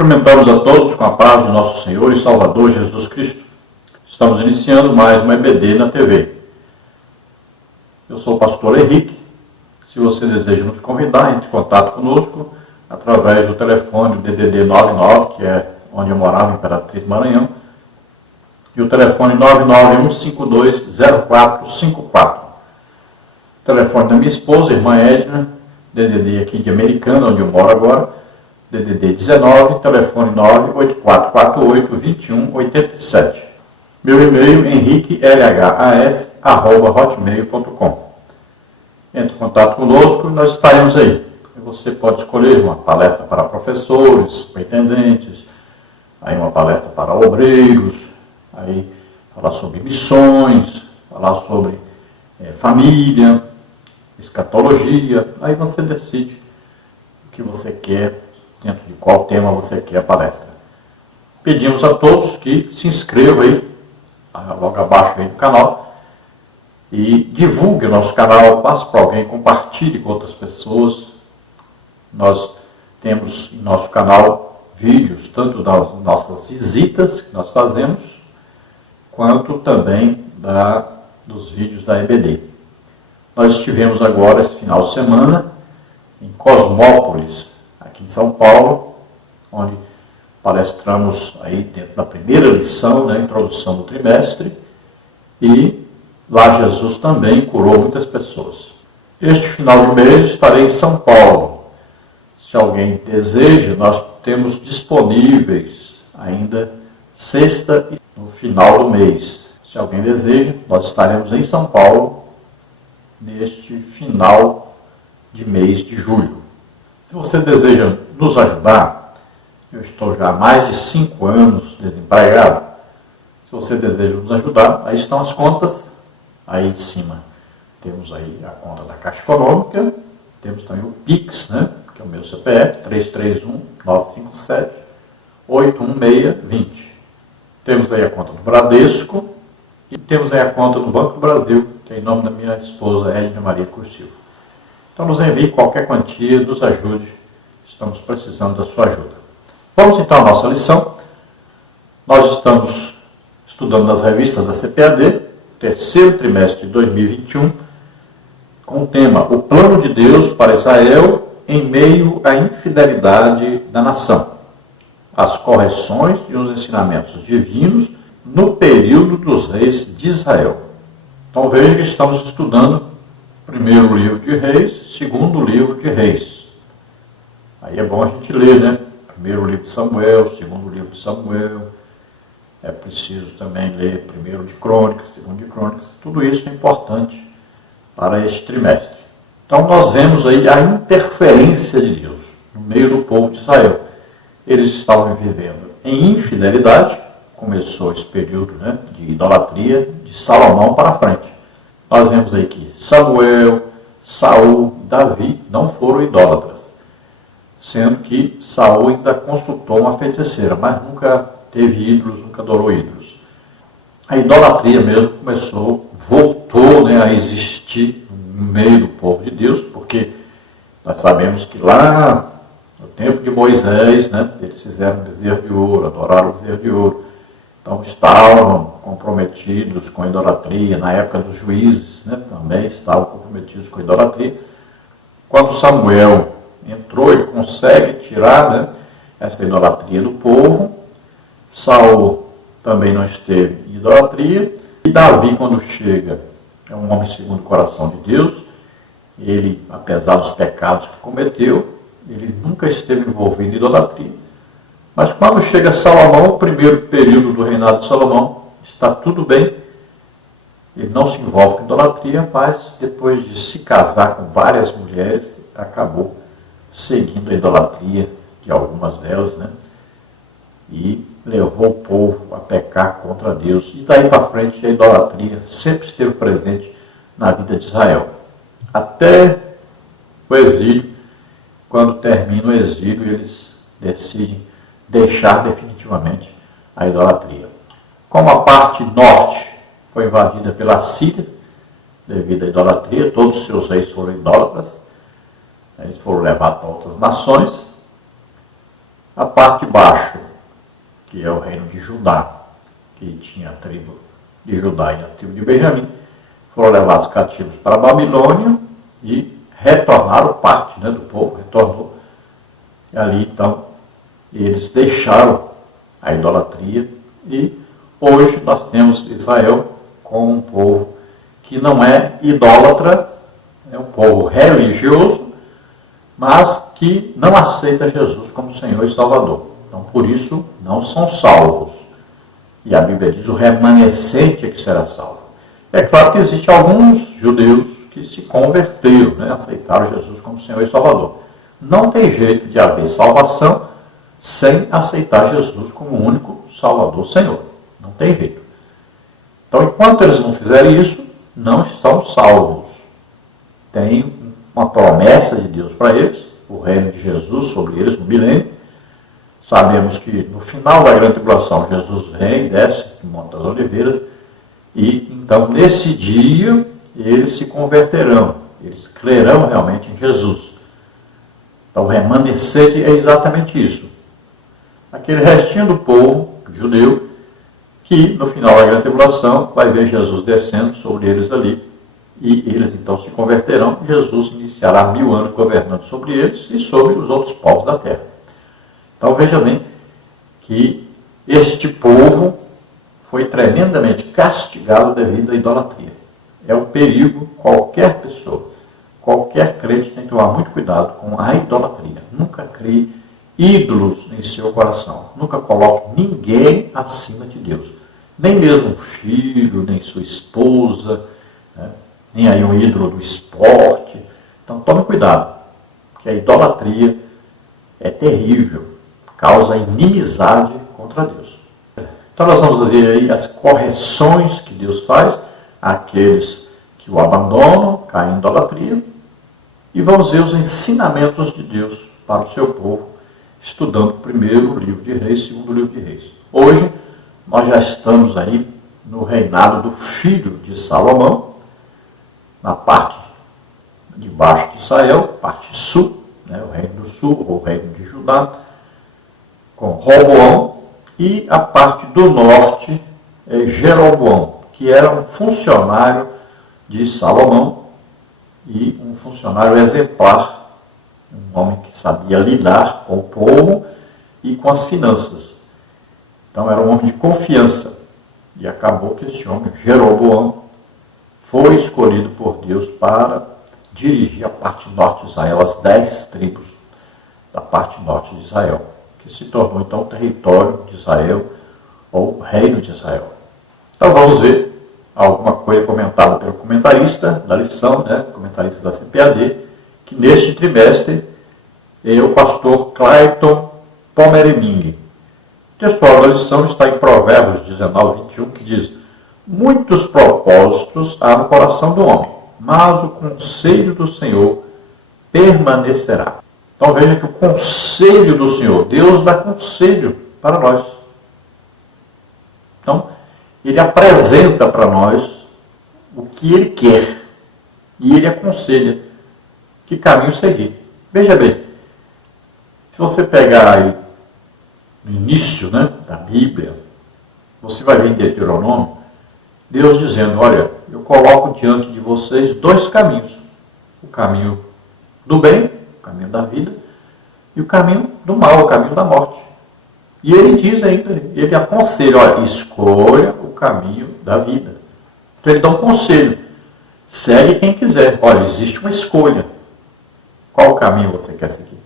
Cumprimentamos a todos com a paz de nosso Senhor e Salvador Jesus Cristo. Estamos iniciando mais uma EBD na TV. Eu sou o pastor Henrique. Se você deseja nos convidar, entre em contato conosco através do telefone DDD 99, que é onde eu morava, em Imperatriz, Maranhão, e o telefone 991520454. O telefone da minha esposa, irmã Edna, DDD aqui de Americana, onde eu moro agora, DDD 19, telefone 98448-2187. Meu e-mail, henriquelhas@hotmail.com. Entre em contato conosco e nós estaremos aí. Você pode escolher uma palestra para professores, superintendentes, aí uma palestra para obreiros, aí falar sobre missões, falar sobre família, escatologia. Aí você decide o que você quer, dentro de qual tema você quer a palestra. Pedimos a todos que se inscrevam aí, logo abaixo aí do canal, e divulgue o nosso canal, passe para alguém, compartilhe com outras pessoas. Nós temos em nosso canal vídeos, tanto das nossas visitas que nós fazemos, quanto também dos vídeos da EBD. Nós estivemos agora, esse final de semana, em Cosmópolis, aqui em São Paulo, onde palestramos aí dentro da primeira lição, da introdução do trimestre, e lá Jesus também curou muitas pessoas. Este final de mês estarei em São Paulo. Se alguém deseja, nós temos disponíveis ainda sexta e no final do mês. Se alguém deseja, nós estaremos em São Paulo neste final de mês de julho. Se você deseja nos ajudar, eu estou já há mais de 5 anos desempregado. Se você deseja nos ajudar, aí estão as contas. Aí em cima temos aí a conta da Caixa Econômica, temos também o Pix, que é o meu CPF, 331-957-81620. Temos aí a conta do Bradesco e temos aí a conta do Banco do Brasil, que é em nome da minha esposa Edna Maria Cursilva. Então nos envie qualquer quantia, nos ajude, estamos precisando da sua ajuda. Vamos então à nossa lição. Nós estamos estudando nas revistas da CPAD, terceiro trimestre de 2021, com o tema O Plano de Deus para Israel em meio à infidelidade da nação. As correções e os ensinamentos divinos no período dos reis de Israel. Então veja que estamos estudando primeiro livro de Reis, segundo livro de Reis. Aí é bom a gente ler, Primeiro livro de Samuel, segundo livro de Samuel. É preciso também ler primeiro de Crônicas, segundo de Crônicas. Tudo isso é importante para este trimestre. Então nós vemos aí a interferência de Deus no meio do povo de Israel. Eles estavam vivendo em infidelidade. Começou esse período de idolatria de Salomão para frente. Nós vemos aí que Samuel, Saul, Davi não foram idólatras, sendo que Saul ainda consultou uma feiticeira, mas nunca teve ídolos, nunca adorou ídolos. A idolatria mesmo voltou a existir no meio do povo de Deus, porque nós sabemos que lá no tempo de Moisés, eles fizeram bezerro de ouro, adoraram o bezerro de ouro. Então estavam comprometidos com a idolatria. Na época dos juízes também estavam comprometidos com a idolatria. Quando Samuel entrou e consegue tirar essa idolatria do povo, Saul também não esteve em idolatria. E Davi, quando chega, é um homem segundo o coração de Deus. Ele, apesar dos pecados que cometeu, ele nunca esteve envolvido em idolatria. Mas quando chega Salomão, o primeiro período do reinado de Salomão, está tudo bem. Ele não se envolve com idolatria, mas depois de se casar com várias mulheres, acabou seguindo a idolatria de algumas delas, e levou o povo a pecar contra Deus. E daí para frente a idolatria sempre esteve presente na vida de Israel. Até o exílio, quando termina o exílio, eles decidem deixar definitivamente a idolatria. Como a parte norte foi invadida pela Síria, devido à idolatria, todos os seus reis foram idólatras, eles foram levados para outras nações. A parte de baixo, que é o reino de Judá, que tinha a tribo de Judá e a tribo de Benjamim, foram levados cativos para a Babilônia e retornaram parte, do povo, retornou. E ali, então, eles deixaram a idolatria e hoje nós temos Israel como um povo que não é idólatra, é um povo religioso, mas que não aceita Jesus como Senhor e Salvador. Então, por isso, não são salvos. E a Bíblia diz, o remanescente é que será salvo. É claro que existem alguns judeus que se converteram, aceitaram Jesus como Senhor e Salvador. Não tem jeito de haver salvação sem aceitar Jesus como o único Salvador, Senhor. Não tem jeito. Então, enquanto eles não fizerem isso, não estão salvos. Tem uma promessa de Deus para eles, o reino de Jesus sobre eles no milênio. Sabemos que no final da grande tribulação, Jesus vem, desce do Monte das Oliveiras, e então nesse dia eles se converterão, eles crerão realmente em Jesus. Então o remanescente é exatamente isso. Aquele restinho do povo judeu que no final da grande tribulação vai ver Jesus descendo sobre eles ali, e eles então se converterão. Jesus iniciará 1000 anos governando sobre eles e sobre os outros povos da terra. Então veja bem que este povo foi tremendamente castigado devido à idolatria. É um perigo, qualquer pessoa, qualquer crente tem que tomar muito cuidado com a idolatria. Nunca crie ídolos em seu coração. Nunca coloque ninguém acima de Deus. Nem mesmo um filho, nem sua esposa, nem aí um ídolo do esporte. Então tome cuidado, porque a idolatria é terrível, causa inimizade contra Deus. Então nós vamos ver aí as correções que Deus faz àqueles que o abandonam, caem em idolatria, e vamos ver os ensinamentos de Deus para o seu povo, estudando primeiro o livro de Reis, segundo o livro de Reis. Hoje nós já estamos aí no reinado do filho de Salomão, na parte de baixo de Israel, parte sul, o reino do sul, ou o reino de Judá, com Roboão, e a parte do norte é Jeroboão, que era um funcionário de Salomão e um funcionário exemplar, um homem que sabia lidar com o povo e com as finanças. Então era um homem de confiança, e acabou que esse homem, Jeroboão, foi escolhido por Deus para dirigir a parte norte de Israel, as 10 tribos da parte norte de Israel, que se tornou então o território de Israel, ou o reino de Israel. Então vamos ver alguma coisa comentada pelo comentarista da lição, comentarista da CPAD, que neste trimestre é o pastor Clayton Pomereming. O textual da lição está em Provérbios 19, 21, que diz: muitos propósitos há no coração do homem, mas o conselho do Senhor permanecerá. Então veja que o conselho do Senhor, Deus dá conselho para nós. Então, Ele apresenta para nós o que Ele quer e Ele aconselha que caminho seguir. Veja bem, se você pegar aí no início da Bíblia, você vai ver em Deuteronômio, Deus dizendo, olha, eu coloco diante de vocês 2 caminhos. O caminho do bem, o caminho da vida, e o caminho do mal, o caminho da morte. E ele diz ainda, ele aconselha, olha, escolha o caminho da vida. Então ele dá um conselho, segue quem quiser. Olha, existe uma escolha. Qual caminho você quer seguir?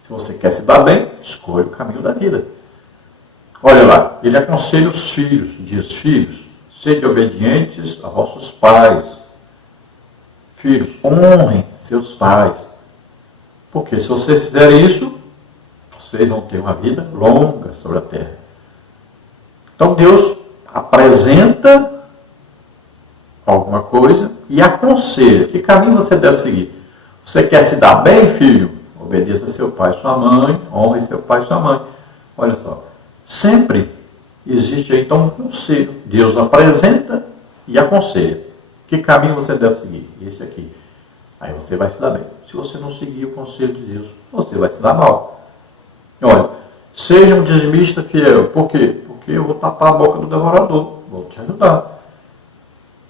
Se você quer se dar bem, escolha o caminho da vida. Olha lá, ele aconselha os filhos, diz, filhos, sede obedientes a vossos pais. Filhos, honrem seus pais. Porque se vocês fizerem isso, vocês vão ter uma vida longa sobre a terra. Então Deus apresenta alguma coisa e aconselha. Que caminho você deve seguir? Você quer se dar bem, filho? Obedeça seu pai e sua mãe, honre seu pai e sua mãe. Olha só, sempre existe então um conselho. Deus apresenta e aconselha. Que caminho você deve seguir? Esse aqui. Aí você vai se dar bem. Se você não seguir o conselho de Deus, você vai se dar mal. Olha, Seja um dizimista fiel. Por quê? Porque eu vou tapar a boca do devorador. Vou te ajudar.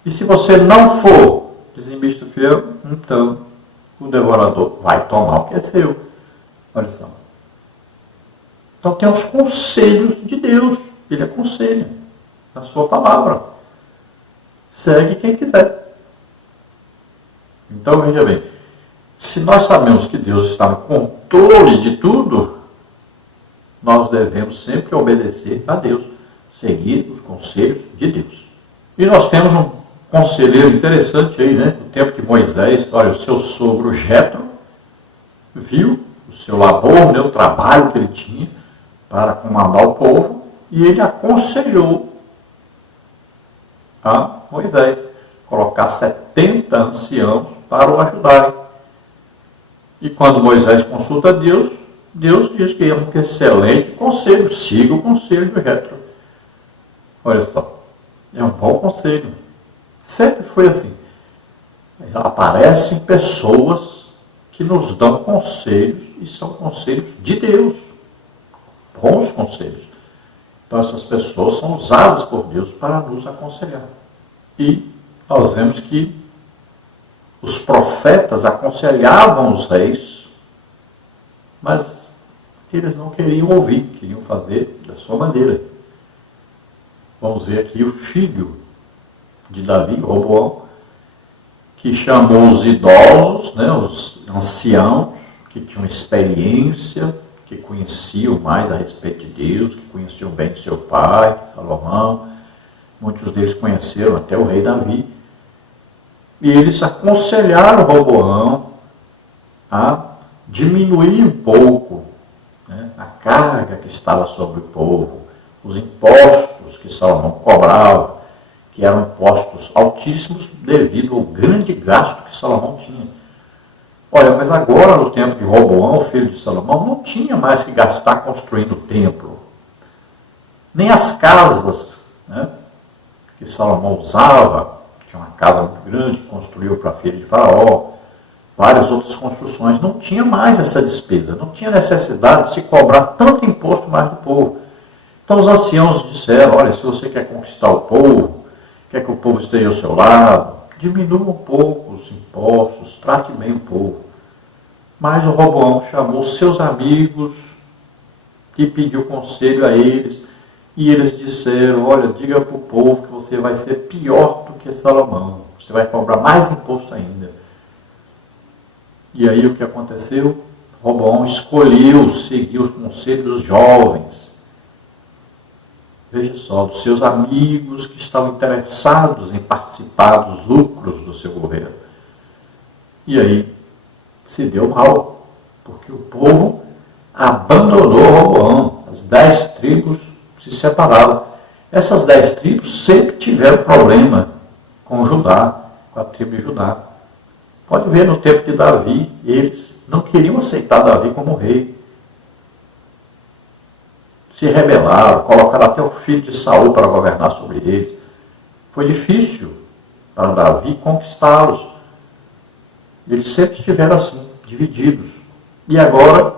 E se você não for dizimista fiel, então o devorador vai tomar o que é seu. Olha só. Então tem os conselhos de Deus. Ele aconselha na sua palavra. Segue quem quiser. Então veja bem. Se nós sabemos que Deus está no controle de tudo, nós devemos sempre obedecer a Deus. Seguir os conselhos de Deus. E nós temos um conselheiro interessante aí, né? No tempo de Moisés, olha, o seu sogro Jetro viu o seu labor, né, o trabalho que ele tinha para comandar o povo, e ele aconselhou a Moisés colocar 70 anciãos para o ajudarem. E quando Moisés consulta Deus, Deus diz que é um excelente conselho, siga o conselho do Jetro. Olha só, é um bom conselho. Sempre foi assim. Aparecem pessoas que nos dão conselhos e são conselhos de Deus. Bons conselhos. Então essas pessoas são usadas por Deus para nos aconselhar. E nós vemos que os profetas aconselhavam os reis, mas eles não queriam ouvir, queriam fazer da sua maneira. Vamos ver aqui o filho de Davi, Roboão, que chamou os idosos, né, os anciãos, que tinham experiência, que conheciam mais a respeito de Deus, que conheciam bem de seu pai, Salomão. Muitos deles conheceram até o rei Davi. E eles aconselharam Roboão a diminuir um pouco, né, a carga que estava sobre o povo, os impostos que Salomão cobrava, que eram impostos altíssimos devido ao grande gasto que Salomão tinha. Olha, mas agora no tempo de Roboão, filho de Salomão, não tinha mais que gastar construindo o templo. Nem as casas, né, que Salomão usava, tinha uma casa muito grande, construiu para a filha de Faraó, várias outras construções, não tinha mais essa despesa, não tinha necessidade de se cobrar tanto imposto mais do povo. Então os anciãos disseram, olha, se você quer conquistar o povo, quer que o povo esteja ao seu lado, diminua um pouco os impostos, trate bem o povo. Mas o Roboão chamou seus amigos e pediu conselho a eles, e eles disseram, olha, diga para o povo que você vai ser pior do que Salomão, você vai cobrar mais imposto ainda. E aí o que aconteceu? Roboão escolheu seguir os conselhos dos jovens, veja só, dos seus amigos que estavam interessados em participar dos lucros do seu governo. E aí se deu mal, porque o povo abandonou Roboão. As 10 tribos se separaram. Essas 10 tribos sempre tiveram problema com Judá, com a tribo de Judá. Pode ver no tempo de Davi, eles não queriam aceitar Davi como rei. Se rebelaram, colocaram até o filho de Saul para governar sobre eles. Foi difícil para Davi conquistá-los. Eles sempre estiveram assim, divididos. E agora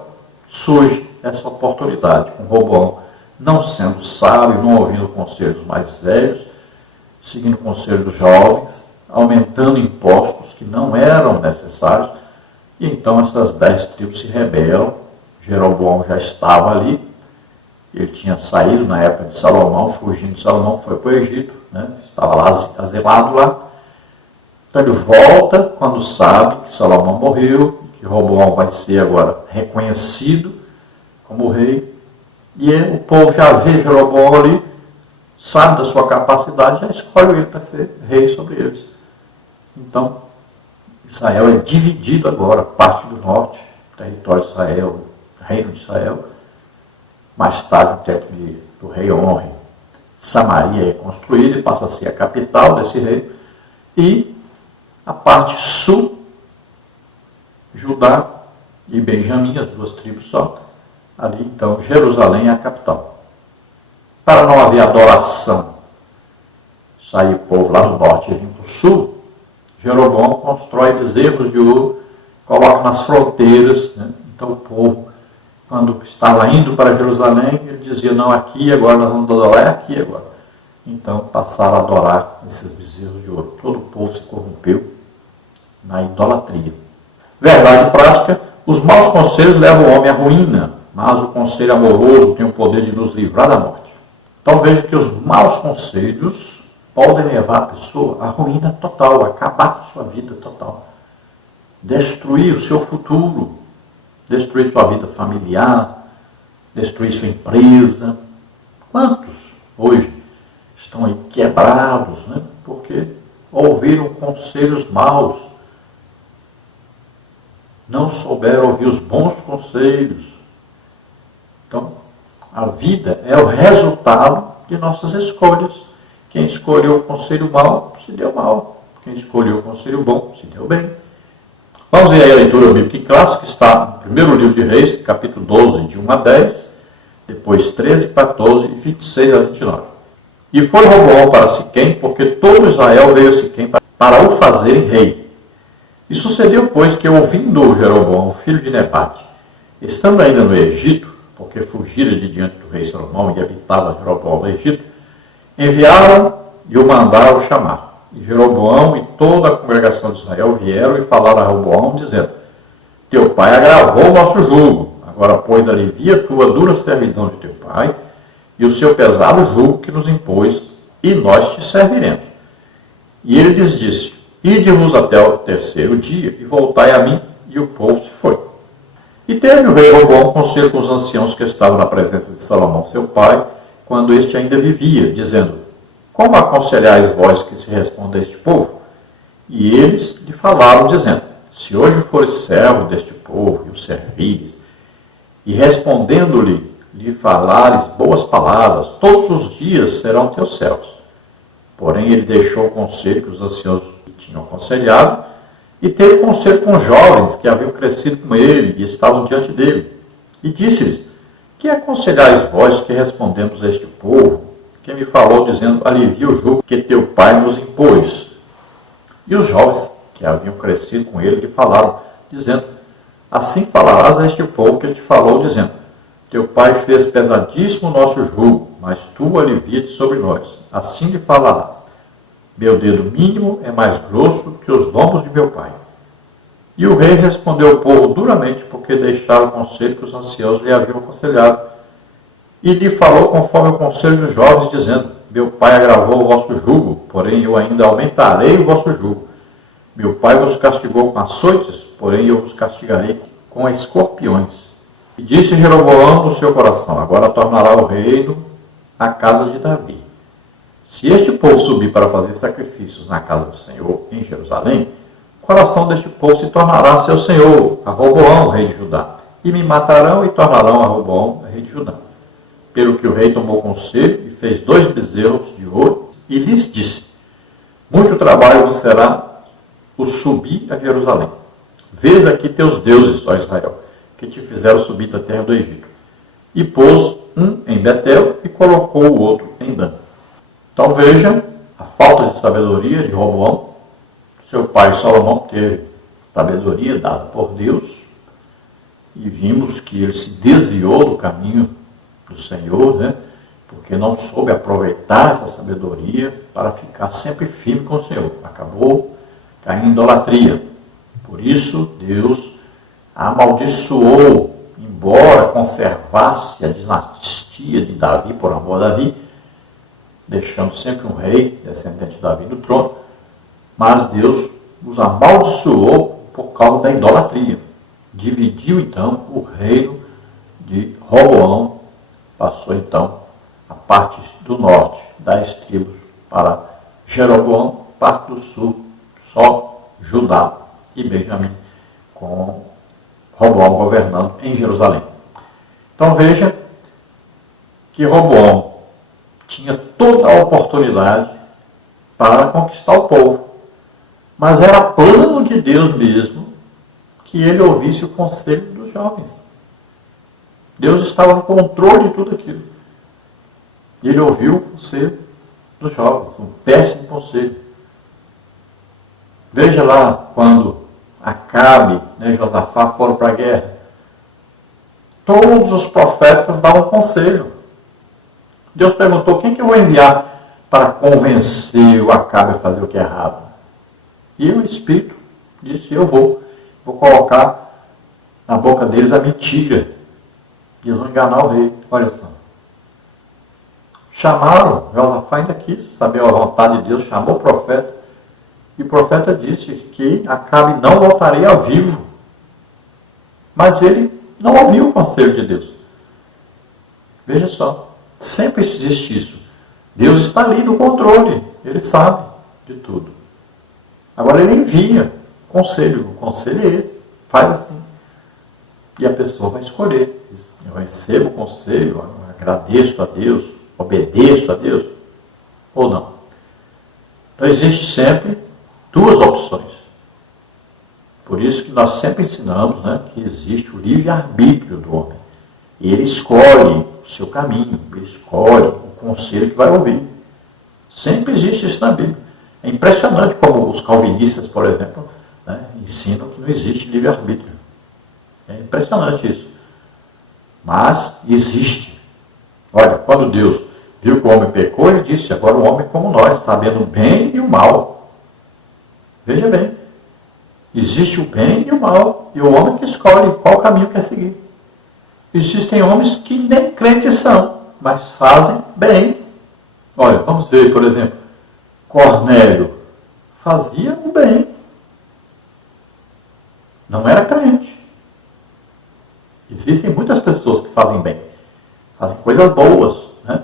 surge essa oportunidade com Roboão, não sendo sábio, não ouvindo o conselho dos mais velhos, seguindo o conselho dos jovens, aumentando impostos que não eram necessários. E então essas 10 tribos se rebelam. Jeroboão já estava ali. Ele tinha saído na época de Salomão, fugindo de Salomão, foi para o Egito, né? Estava lá asilado lá. Então ele volta quando sabe que Salomão morreu, que Roboão vai ser agora reconhecido como rei. E o povo já vê Jeroboão ali, sabe da sua capacidade, já escolhe ele para ser rei sobre eles. Então, Israel é dividido agora, parte do norte, território de Israel, reino de Israel. Mais tarde, no tempo do rei Onre, Samaria é construída e passa a ser a capital desse rei. E a parte sul, Judá e Benjamim, as 2 tribos só, ali então Jerusalém é a capital. Para não haver adoração, sair o povo lá do norte e vir para o sul, Jeroboão constrói bezerros de ouro, coloca nas fronteiras, né? Então o povo quando estava indo para Jerusalém, ele dizia, não, aqui agora nós vamos adorar, é aqui agora. Então passaram a adorar esses bezerros de ouro. Todo o povo se corrompeu na idolatria. Verdade prática, os maus conselhos levam o homem à ruína, mas o conselho amoroso tem o poder de nos livrar da morte. Então veja que os maus conselhos podem levar a pessoa à ruína total, a acabar com a sua vida total, destruir o seu futuro, destruir sua vida familiar, destruir sua empresa. Quantos hoje estão aí quebrados, né? Porque ouviram conselhos maus, não souberam ouvir os bons conselhos. Então, a vida é o resultado de nossas escolhas. Quem escolheu o conselho mau, se deu mal. Quem escolheu o conselho bom, se deu bem. Vamos ver aí a leitura bíblica clássica, que está no primeiro livro de Reis, capítulo 12, de 1 a 10, depois 13, 14 e 26 a 29. E foi Roboão para Siquém, porque todo Israel veio a Siquém para o fazerem rei. E sucedeu, pois, que ouvindo Jeroboão, filho de Nebate, estando ainda no Egito, porque fugira de diante do rei Salomão e habitava Jeroboão no Egito, enviaram e o mandaram chamar. E Jeroboão e toda a congregação de Israel vieram e falaram a Roboão, dizendo, teu pai agravou o nosso jugo, agora, pois, alivia a tua dura servidão de teu pai e o seu pesado jugo que nos impôs, e nós te serviremos. E ele lhes disse, ide-vos até o terceiro dia e voltai a mim. E o povo se foi. E teve o rei Roboão conselho com os anciãos que estavam na presença de Salomão, seu pai, quando este ainda vivia, dizendo, como aconselhais vós que se responda a este povo? E eles lhe falaram, dizendo, se hoje fores servo deste povo e o servires, e respondendo-lhe, lhe falares boas palavras, todos os dias serão teus céus. Porém, ele deixou o conselho que os anciãos tinham aconselhado, e teve conselho com jovens que haviam crescido com ele e estavam diante dele. E disse-lhes, que aconselhais vós que respondemos a este povo, que me falou, dizendo, alivia o jugo que teu pai nos impôs? E os jovens que haviam crescido com ele lhe falaram, dizendo, assim falarás a este povo que te falou, dizendo, teu pai fez pesadíssimo o nosso jugo, mas tu alivia-te sobre nós. Assim lhe falarás. Meu dedo mínimo é mais grosso que os lombos de meu pai. E o rei respondeu ao povo duramente, porque deixaram o conselho que os anciãos lhe haviam aconselhado. E lhe falou conforme o conselho dos jovens, dizendo, meu pai agravou o vosso jugo, porém eu ainda aumentarei o vosso jugo. Meu pai vos castigou com açoites, porém eu vos castigarei com escorpiões. E disse Jeroboão no seu coração, agora tornará o reino à casa de Davi. Se este povo subir para fazer sacrifícios na casa do Senhor, em Jerusalém, o coração deste povo se tornará seu senhor, a Roboão, rei de Judá, e me matarão e tornarão a Roboão, rei de Judá. Pelo que o rei tomou conselho e fez 2 bezerros de ouro, e lhes disse, muito trabalho vos será o subir a Jerusalém. Vês aqui teus deuses, ó Israel, que te fizeram subir da terra do Egito. E pôs um em Betel e colocou o outro em Dan. Então veja a falta de sabedoria de Roboão. Seu pai Salomão teve sabedoria dada por Deus e vimos que ele se desviou do caminho do Senhor, né? Porque não soube aproveitar essa sabedoria para ficar sempre firme com o Senhor. Acabou caindo em idolatria. Por isso Deus amaldiçoou, embora conservasse a dinastia de Davi por amor a Davi, deixando sempre um rei, descendente de Davi, no trono, mas Deus os amaldiçoou por causa da idolatria. Dividiu, então, o reino de Roboão, passou, então, a parte do norte, 10 tribos, para Jeroboão, parte do sul, só Judá e Benjamim, com Roboão governando em Jerusalém. Então veja que Roboão tinha toda a oportunidade para conquistar o povo. Mas era plano de Deus mesmo que ele ouvisse o conselho dos jovens. Deus estava no controle de tudo aquilo. E ele ouviu o conselho dos jovens, um péssimo conselho. Veja lá quando Acabe e Josafá foram para a guerra. Todos os profetas davam conselho. Deus perguntou, quem que eu vou enviar para convencer o Acabe a fazer o que é errado? E o Espírito disse, eu vou colocar na boca deles a mentira. E eles vão enganar o rei. Olha só. Chamaram, Josafá ainda quis saber a vontade de Deus, chamou o profeta. E o profeta disse que Acabe não voltaria vivo. Mas ele não ouviu o conselho de Deus. Veja só, sempre existe isso. Deus está ali no controle, ele sabe de tudo. Agora ele envia conselho, o conselho é esse, faz assim. E a pessoa vai escolher. Eu recebo o conselho, eu agradeço a Deus, obedeço a Deus, ou não. Então existe sempre duas opções. Por isso que nós sempre ensinamos, né, que existe o livre-arbítrio do homem. E ele escolhe o seu caminho, ele escolhe o conselho que vai ouvir. Sempre existe isso na Bíblia. É impressionante como os calvinistas, por exemplo, né, ensinam que não existe livre-arbítrio. É impressionante isso. Mas existe. Olha, quando Deus viu que o homem pecou, ele disse, agora o homem é como nós, sabendo o bem e o mal. Veja bem. Existe o bem e o mal, e o homem que escolhe qual caminho quer seguir. Existem homens que nem crentes são, mas fazem bem. Olha, vamos ver, por exemplo, Cornélio fazia o bem. Não era crente. Existem muitas pessoas que fazem bem, fazem coisas boas, né?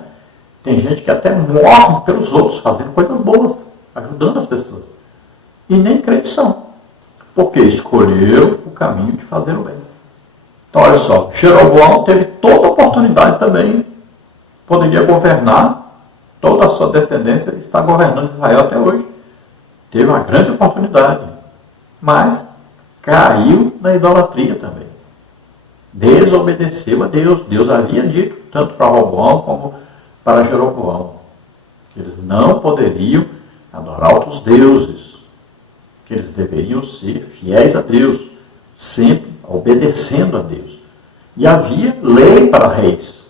Tem gente que até morre pelos outros, fazendo coisas boas, ajudando as pessoas. E nem crentes são. Porque escolheram o caminho de fazer o bem. Então, olha só, Jeroboão teve toda a oportunidade também, poderia governar, toda a sua descendência está governando Israel até hoje. Teve uma grande oportunidade, mas caiu na idolatria também. Desobedeceu a Deus. Deus havia dito, tanto para Roboão como para Jeroboão, que eles não poderiam adorar outros deuses, que eles deveriam ser fiéis a Deus, sempre obedecendo a Deus. E havia lei para reis.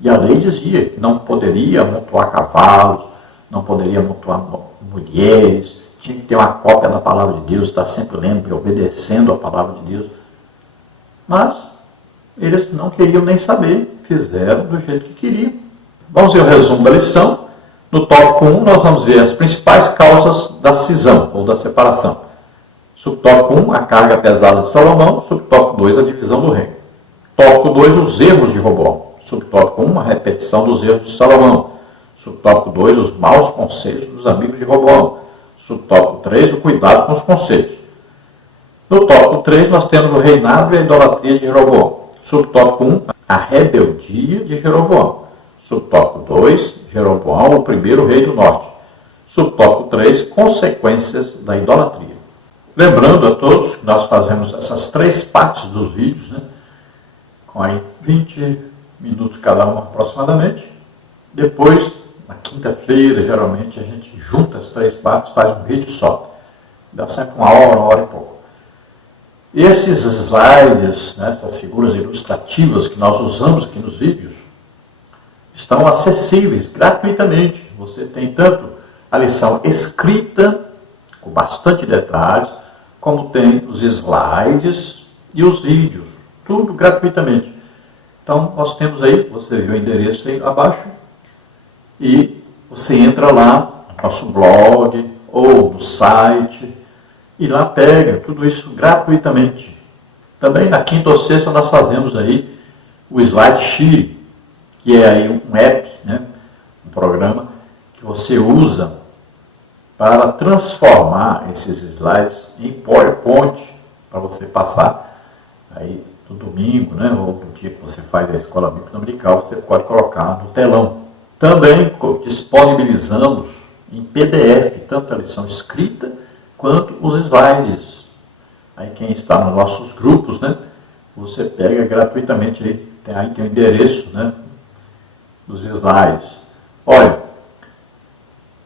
E a lei dizia que não poderia amontoar cavalos, não poderia amontoar mulheres, tinha que ter uma cópia da palavra de Deus, estar sempre lendo e obedecendo a palavra de Deus. Mas eles não queriam nem saber, fizeram do jeito que queriam. Vamos ver o resumo da lição. No tópico 1, nós vamos ver as principais causas da cisão, ou da separação. Subtópico 1, a carga pesada de Salomão. Subtópico 2, a divisão do reino. Tópico 2, os erros de Roboão. Subtópico 1, a repetição dos erros de Salomão. Subtópico 2, os maus conselhos dos amigos de Roboão. Subtópico 3, o cuidado com os conselhos. No tópico 3, nós temos o reinado e a idolatria de Jeroboão. Subtópico 1, a rebeldia de Jeroboão. Subtópico 2, Jeroboão, o primeiro rei do norte. Subtópico 3, consequências da idolatria. Lembrando a todos que nós fazemos essas três partes dos vídeos, né, com aí 20 minutos cada uma aproximadamente. Depois, na quinta-feira, geralmente, a gente junta as três partes, faz um vídeo só. Dá sempre uma hora e pouco. Esses slides, né, essas figuras ilustrativas que nós usamos aqui nos vídeos, estão acessíveis gratuitamente. Você tem tanto a lição escrita, com bastante detalhes, como tem os slides e os vídeos, tudo gratuitamente. Então, nós temos aí, você viu o endereço aí abaixo, e você entra lá no nosso blog ou no site, e lá pega tudo isso gratuitamente. Também na quinta ou sexta nós fazemos aí o Slide Sheet, que é aí um app, né, um programa que você usa para transformar esses slides em PowerPoint, para você passar aí no domingo, né, ou no dia que você faz a escola bíblica dominical, você pode colocar no telão. Também disponibilizamos em PDF, tanto a lição escrita quanto os slides. Aí quem está nos nossos grupos, né, você pega gratuitamente aí tem o endereço, né, dos slides. Olha,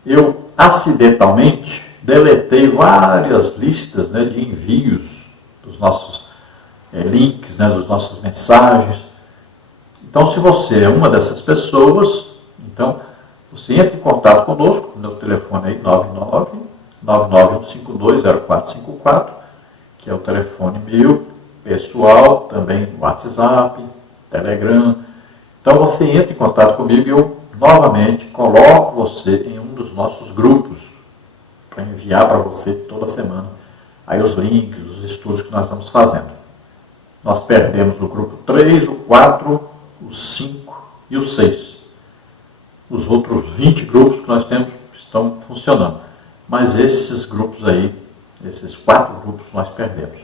eu acidentalmente deletei várias listas, né, de envios dos nossos links, né, das nossas mensagens. Então, se você é uma dessas pessoas, então você entra em contato conosco, o meu telefone aí 991520454, que é o telefone meu, pessoal, também WhatsApp, Telegram. Então você entra em contato comigo e eu novamente coloco você em um dos nossos grupos para enviar para você toda semana aí os links, os estudos que nós estamos fazendo. Nós perdemos o grupo 3, o 4, o 5 e o 6. Os outros 20 grupos que nós temos estão funcionando. Mas esses grupos aí, esses 4 grupos nós perdemos.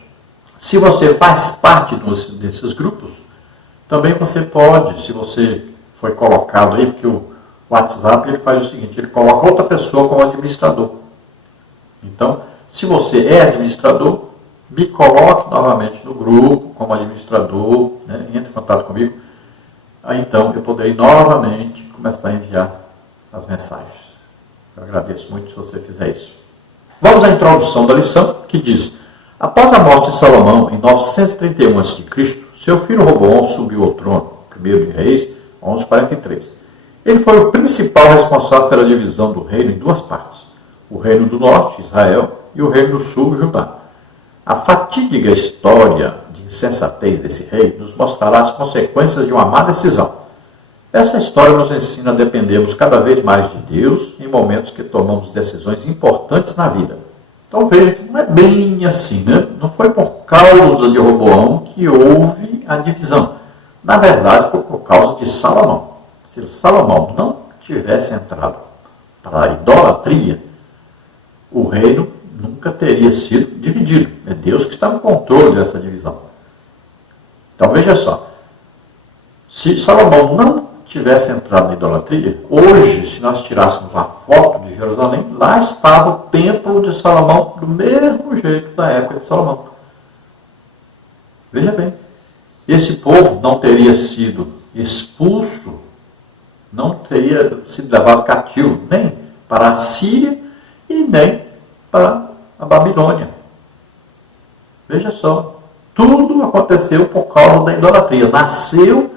Se você faz parte desses grupos, também você pode, se você foi colocado aí, porque o WhatsApp ele faz o seguinte, ele coloca outra pessoa como administrador. Então, se você é administrador, me coloque novamente no grupo como administrador, né? Entre em contato comigo. Aí então eu poderei novamente começar a enviar as mensagens. Eu agradeço muito se você fizer isso. Vamos à introdução da lição, que diz: após a morte de Salomão, em 931 a.C., seu filho Roboão subiu ao trono, 1º de Reis, 11:43. Ele foi o principal responsável pela divisão do reino em 2 partes: o reino do norte, Israel, e o reino do sul, Judá. A fatídica história de insensatez desse rei nos mostrará as consequências de uma má decisão. Essa história nos ensina a dependermos cada vez mais de Deus em momentos que tomamos decisões importantes na vida. Então veja que não é bem assim, né? Não foi por causa de Roboão que houve a divisão. Na verdade, foi por causa de Salomão. Se Salomão não tivesse entrado para a idolatria, o reino nunca teria sido dividido. É Deus que está no controle dessa divisão. Então veja só, se Salomão não tivesse entrado na idolatria, hoje, se nós tirássemos a foto de Jerusalém, lá estava o templo de Salomão do mesmo jeito da época de Salomão. Veja bem, esse povo não teria sido expulso, não teria sido levado cativo nem para a Síria e nem para a Babilônia. Veja só, tudo aconteceu por causa da idolatria. Nasceu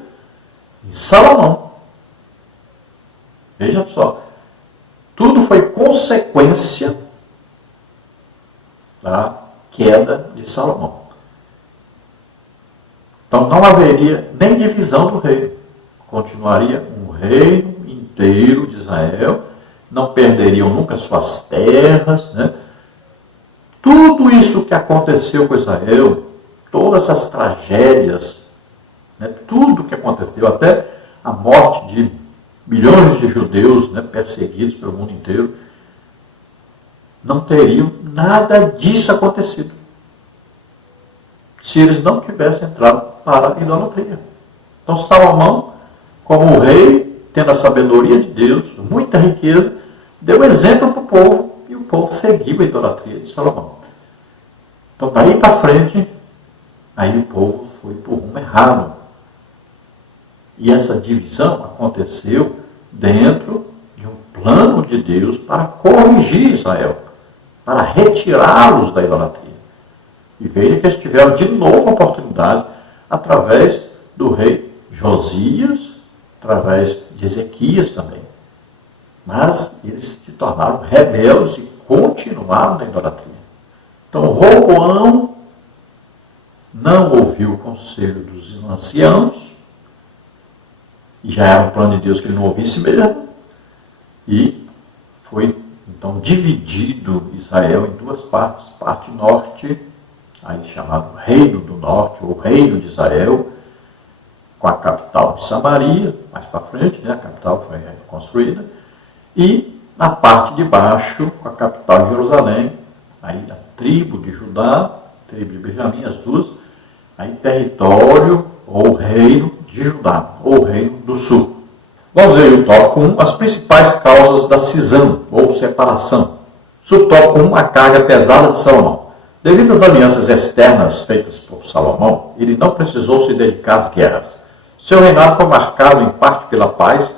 em Salomão. Veja só, tudo foi consequência da queda de Salomão. Então não haveria nem divisão do reino. Continuaria um reino inteiro de Israel, não perderiam nunca suas terras, né? Tudo isso que aconteceu com Israel, todas essas tragédias, né? Tudo que aconteceu, até a morte de milhões de judeus, né, perseguidos pelo mundo inteiro, não teriam nada disso acontecido se eles não tivessem entrado para a idolatria. Então Salomão, como rei, tendo a sabedoria de Deus, muita riqueza, deu exemplo para o povo e o povo seguiu a idolatria de Salomão. Então daí para frente, aí o povo foi por rumo errado. E essa divisão aconteceu dentro de um plano de Deus para corrigir Israel, para retirá-los da idolatria. E veja que eles tiveram de novo a oportunidade através do rei Josias, através de Ezequias também. Mas eles se tornaram rebeldes e continuaram na idolatria. Então Roboão não ouviu o conselho dos anciãos, e já era um plano de Deus que ele não ouvisse mesmo, e foi então dividido Israel em 2 partes, parte norte, aí chamado Reino do Norte, ou Reino de Israel, com a capital de Samaria, mais para frente, né, a capital foi construída, e a parte de baixo, com a capital de Jerusalém, aí a tribo de Judá, a tribo de Benjamim, as duas, aí território ou reino de Judá, ou reino do sul. Vamos ver o tópico 1, as principais causas da cisão ou separação. Subtópico 1, a carga pesada de Salomão. Devido às alianças externas feitas por Salomão, ele não precisou se dedicar às guerras. Seu reinado foi marcado em parte pela paz.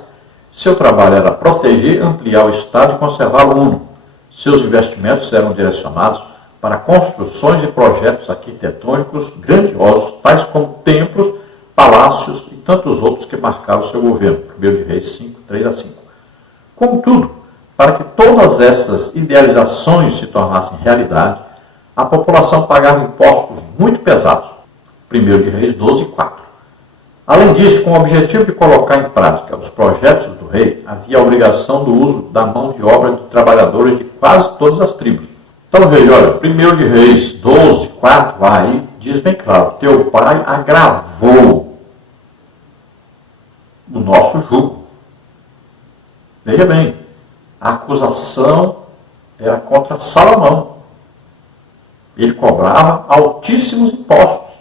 Seu trabalho era proteger, ampliar o Estado e conservá-lo uno. Seus investimentos eram direcionados para construções e projetos arquitetônicos grandiosos, tais como templos, palácios e tantos outros que marcaram o seu governo. 1 de Reis 5, 3-5. Contudo, para que todas essas idealizações se tornassem realidade, a população pagava impostos muito pesados. 1 de Reis 12, 4. Além disso, com o objetivo de colocar em prática os projetos do rei, havia a obrigação do uso da mão de obra de trabalhadores de quase todas as tribos. Então veja, olha, 1 de Reis 12, 4, aí diz bem claro, teu pai agravou o nosso jugo. Veja bem, a acusação era contra Salomão. Ele cobrava altíssimos impostos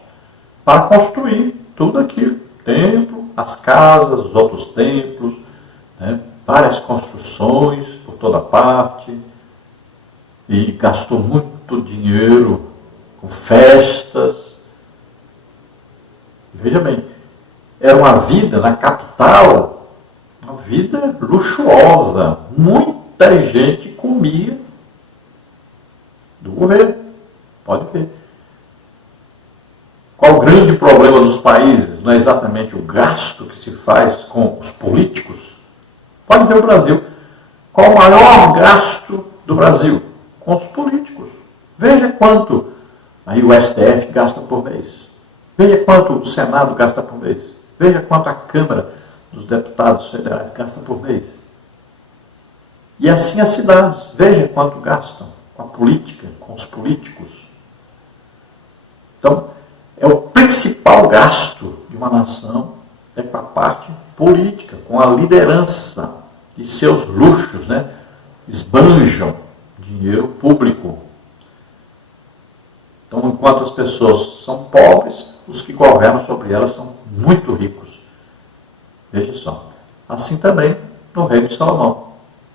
para construir tudo aquilo. Templo, as casas, os outros templos, né, várias construções por toda parte. E gastou muito dinheiro com festas. Veja bem, era uma vida na capital, uma vida luxuosa. Muita gente comia do governo. Pode ver. Qual o grande problema dos países? Não é exatamente o gasto que se faz com os políticos? Pode ver o Brasil. Qual o maior gasto do Brasil? Com os políticos. Veja quanto aí o STF gasta por mês. Veja quanto o Senado gasta por mês. Veja quanto a Câmara dos Deputados Federais gasta por mês. E assim as cidades. Veja quanto gastam com a política, com os políticos. Então, é o principal gasto de uma nação, é com a parte política, com a liderança e seus luxos, né? Esbanjam dinheiro público. Então, enquanto as pessoas são pobres, os que governam sobre elas são muito ricos. Veja só. Assim também no reino de Salomão.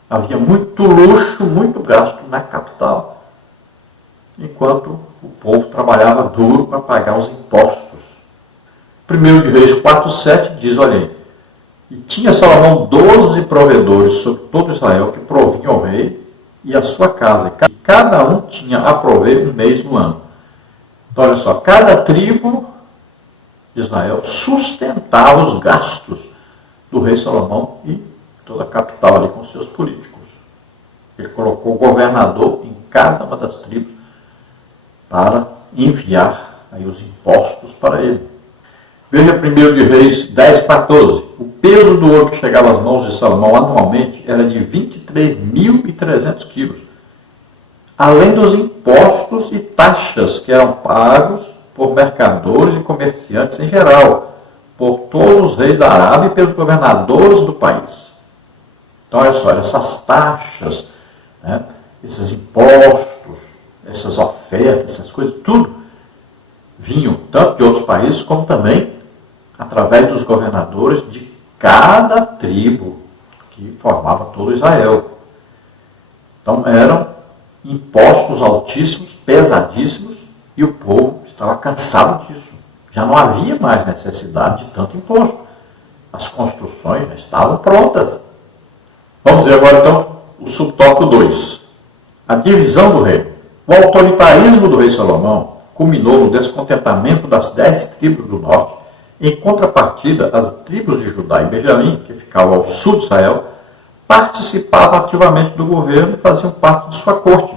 Havia muito luxo, muito gasto na capital, enquanto o povo trabalhava duro para pagar os impostos. 1 de Reis 4,7 diz, olha aí, e tinha Salomão 12 provedores sobre todo Israel que provinham ao rei e a sua casa, e cada um tinha a prover um mês no ano. Então, olha só, cada tribo de Israel sustentava os gastos do rei Salomão e toda a capital ali com seus políticos. Ele colocou o governador em cada uma das tribos para enviar aí os impostos para ele. Veja 1 de Reis 10, 14. O peso do ouro que chegava às mãos de Salomão anualmente era de 23.300 quilos, além dos impostos e taxas que eram pagos por mercadores e comerciantes em geral, por todos os reis da Arábia e pelos governadores do país. Então, olha só, essas taxas, né, esses impostos, essas ofertas, essas coisas, tudo vinham tanto de outros países como também através dos governadores de cada tribo que formava todo Israel. Então eram impostos altíssimos, pesadíssimos, e o povo estava cansado disso. Já não havia mais necessidade de tanto imposto. As construções já estavam prontas. Vamos ver agora então o subtópico 2. A divisão do reino. O autoritarismo do rei Salomão culminou no descontentamento das 10 tribos do norte. Em contrapartida, as tribos de Judá e Benjamim, que ficavam ao sul de Israel, participavam ativamente do governo e faziam parte de sua corte.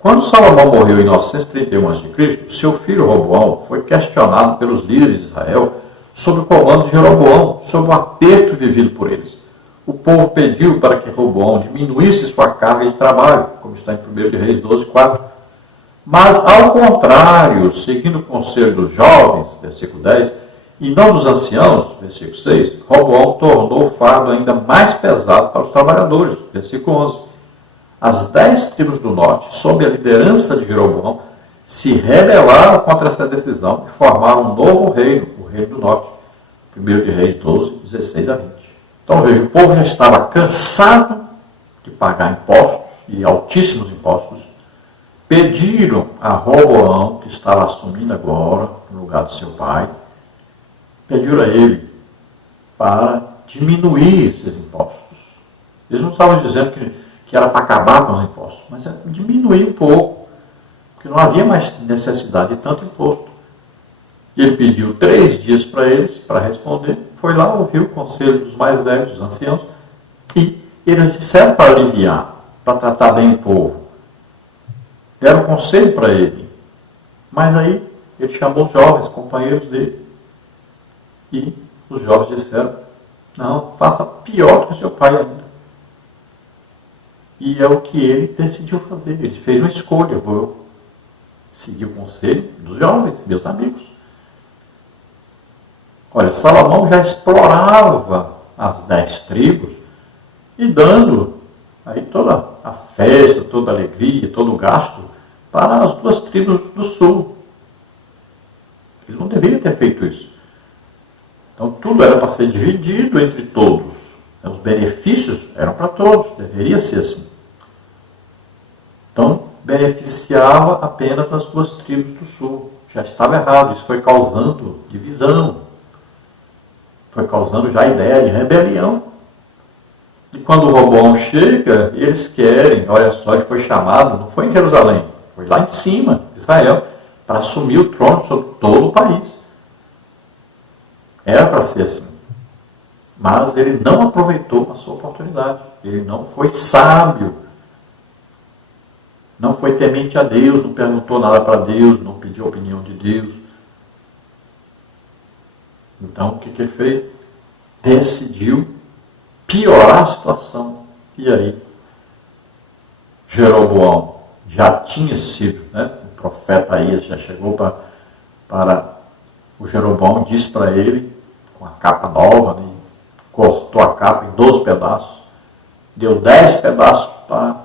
Quando Salomão morreu em 931 a.C., seu filho Roboão foi questionado pelos líderes de Israel sob o comando de Jeroboão, sob o aperto vivido por eles. O povo pediu para que Roboão diminuísse sua carga de trabalho, como está em 1 de Reis 12, 4. Mas, ao contrário, seguindo o conselho dos jovens, versículo 10, e não dos anciãos, versículo 6, Roboão tornou o fardo ainda mais pesado para os trabalhadores, versículo 11. As 10 tribos do norte, sob a liderança de Jeroboão, se rebelaram contra essa decisão e formaram um novo reino, o reino do norte. 1 de Reis 12, 16 a 20. Então veja, o povo já estava cansado de pagar impostos, e altíssimos impostos. Pediram a Roboão, que estava assumindo agora, no lugar do seu pai, pediram a ele para diminuir esses impostos. Eles não estavam dizendo que era para acabar com os impostos, mas é diminuir um pouco. porque não havia mais necessidade de tanto imposto. E ele pediu 3 dias para eles, para responder, foi lá, ouviu o conselho dos mais velhos, dos anciãos, e eles disseram para aliviar, para tratar bem o povo. Deram conselho para ele. Mas aí ele chamou os jovens, companheiros dele, e os jovens disseram, não, faça pior do que o seu pai ainda. E é o que ele decidiu fazer. Ele fez uma escolha, vou seguir o conselho dos jovens, meus amigos. Olha, Salomão já explorava as 10 tribos e dando aí toda a festa, toda a alegria, todo o gasto para as 2 tribos do sul. Ele não deveria ter feito isso. Então tudo era para ser dividido entre todos. Os benefícios eram para todos, deveria ser assim. Então beneficiava apenas as 2 tribos do sul. Já estava errado, isso foi causando divisão. Foi causando já a ideia de rebelião. E quando o Roboão chega, eles querem, olha só, ele foi chamado, não foi em Jerusalém, foi lá em cima, Israel, para assumir o trono sobre todo o país. Era para ser assim. Mas ele não aproveitou a sua oportunidade. Ele não foi sábio. Não foi temente a Deus, não perguntou nada para Deus, não pediu a opinião de Deus. Então, o que ele fez? Decidiu piorar a situação. E aí, Jeroboão já tinha sido, o profeta Aías já chegou para o Jeroboão e disse para ele, com a capa nova, cortou a capa em 12 pedaços, deu 10 pedaços para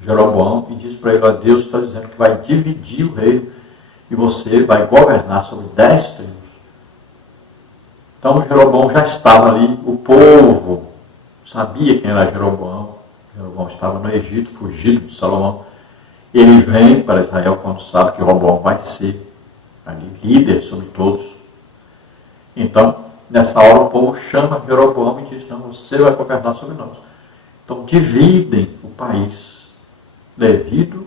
Jeroboão e disse para ele, Deus está dizendo que vai dividir o reino e você vai governar sobre 10 tribos. Então Jeroboão já estava ali, o povo sabia quem era Jeroboão. Jeroboão estava no Egito, fugido de Salomão. Ele vem para Israel quando sabe que Roboão vai ser ali, líder sobre todos. Então, nessa hora o povo chama Jeroboão e diz, não, você vai governar sobre nós. Então dividem o país devido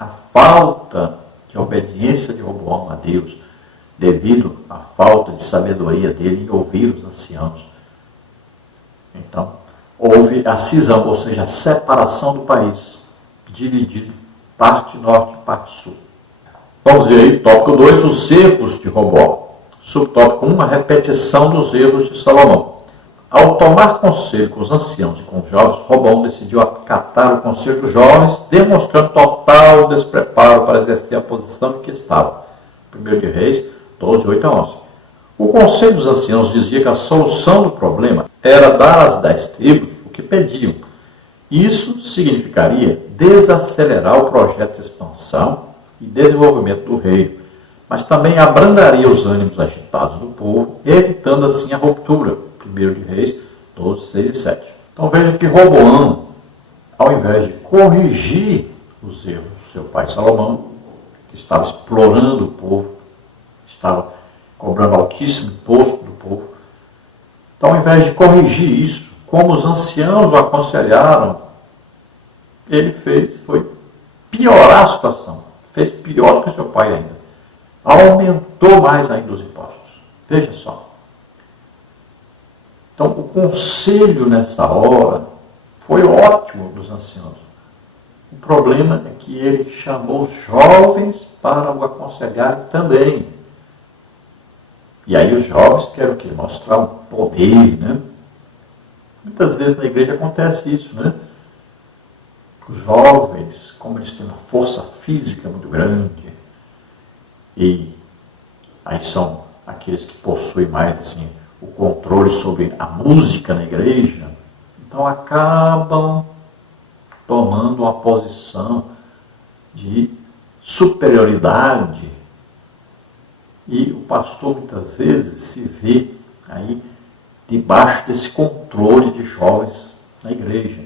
à falta de obediência de Roboão a Deus, devido à falta de sabedoria dele em ouvir os anciãos. Então, houve a cisão, ou seja, a separação do país, dividido, parte norte e parte sul. Vamos ver aí, tópico 2, os erros de Roboão. Subtópico 1, a repetição dos erros de Salomão. Ao tomar conselho com os anciãos e com os jovens, Roboão decidiu acatar o conselho dos jovens, demonstrando total despreparo para exercer a posição em que estava. 1 de Reis 12, 8 a 11. O conselho dos anciãos dizia que a solução do problema era dar às 10 tribos o que pediam. Isso significaria desacelerar o projeto de expansão e desenvolvimento do reino, mas também abrandaria os ânimos agitados do povo, evitando assim a ruptura. 1 de Reis 12, 6 e 7. Então veja que Roboão, ao invés de corrigir os erros do seu pai Salomão, que estava explorando o povo, estava cobrando altíssimo imposto do povo, então ao invés de corrigir isso, como os anciãos o aconselharam, ele foi piorar a situação, fez pior do que o seu pai ainda, aumentou mais ainda os impostos. Veja só. Então, o conselho nessa hora foi ótimo dos anciãos. O problema é que ele chamou os jovens para o aconselhar também. E aí os jovens querem o quê? Mostrar um poder, né? Muitas vezes na igreja acontece isso, né? Os jovens, como eles têm uma força física muito grande, e aí são aqueles que possuem mais, assim, o controle sobre a música na igreja, então acabam tomando uma posição de superioridade. E o pastor muitas vezes se vê aí debaixo desse controle de jovens na igreja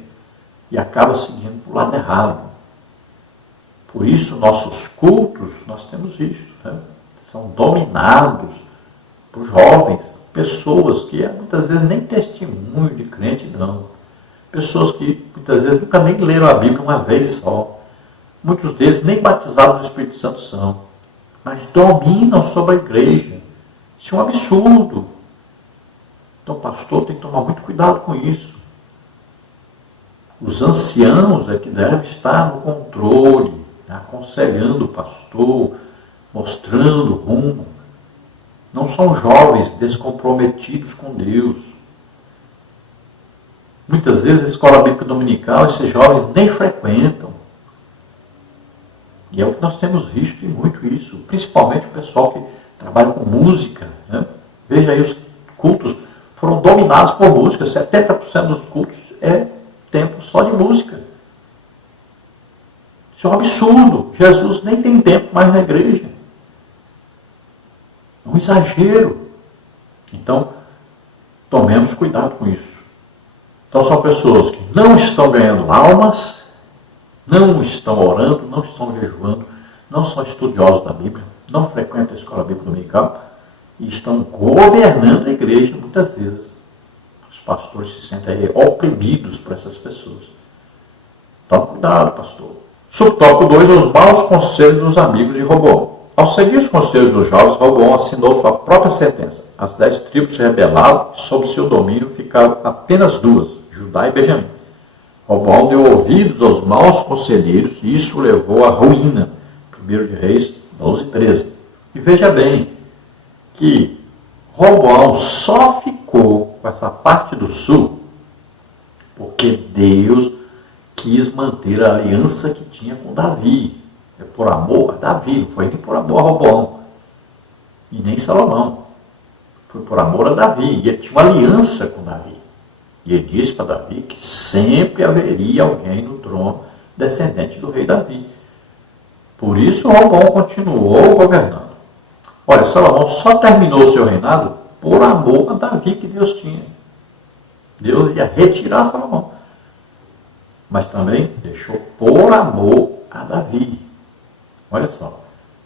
e acaba seguindo para o lado errado. Por isso, nossos cultos, nós temos isso, né? São dominados por jovens, pessoas que muitas vezes nem testemunho de crente dão. Pessoas que muitas vezes nunca nem leram a Bíblia uma vez só. Muitos deles nem batizados no Espírito Santo são, mas dominam sobre a igreja. Isso é um absurdo. Então o pastor tem que tomar muito cuidado com isso. Os anciãos é que devem estar no controle, aconselhando o pastor, mostrando o rumo. Não são jovens descomprometidos com Deus. Muitas vezes a escola bíblica dominical, esses jovens nem frequentam. E é o que nós temos visto e muito isso. Principalmente o pessoal que trabalha com música. Né? Veja aí, os cultos foram dominados por música. 70% dos cultos é tempo só de música. Isso é um absurdo. Jesus nem tem tempo mais na igreja. É um exagero. Então, tomemos cuidado com isso. Então, são pessoas que não estão ganhando almas, não estão orando, não estão jejuando, não são estudiosos da Bíblia, não frequentam a escola bíblica dominical e estão governando a igreja muitas vezes. Os pastores se sentem aí oprimidos por essas pessoas. Tome cuidado, pastor. Subtópico 2, os maus conselhos dos amigos de Roboão. Ao seguir os conselhos dos jovens, Roboão assinou sua própria sentença. As 10 tribos se rebelaram e sob seu domínio ficaram apenas 2, Judá e Benjamim. Roboão deu ouvidos aos maus conselheiros e isso o levou à ruína. 1 de Reis 12:13. E veja bem que Roboão só ficou com essa parte do sul porque Deus quis manter a aliança que tinha com Davi. É por amor a Davi, não foi nem por amor a Roboão. E nem Salomão. Foi por amor a Davi. E ele tinha uma aliança com Davi. E ele disse para Davi que sempre haveria alguém no trono descendente do rei Davi. Por isso Roboão continuou governando. Olha, Salomão só terminou seu reinado por amor a Davi que Deus tinha. Deus ia retirar Salomão. Mas também deixou por amor a Davi. Olha só.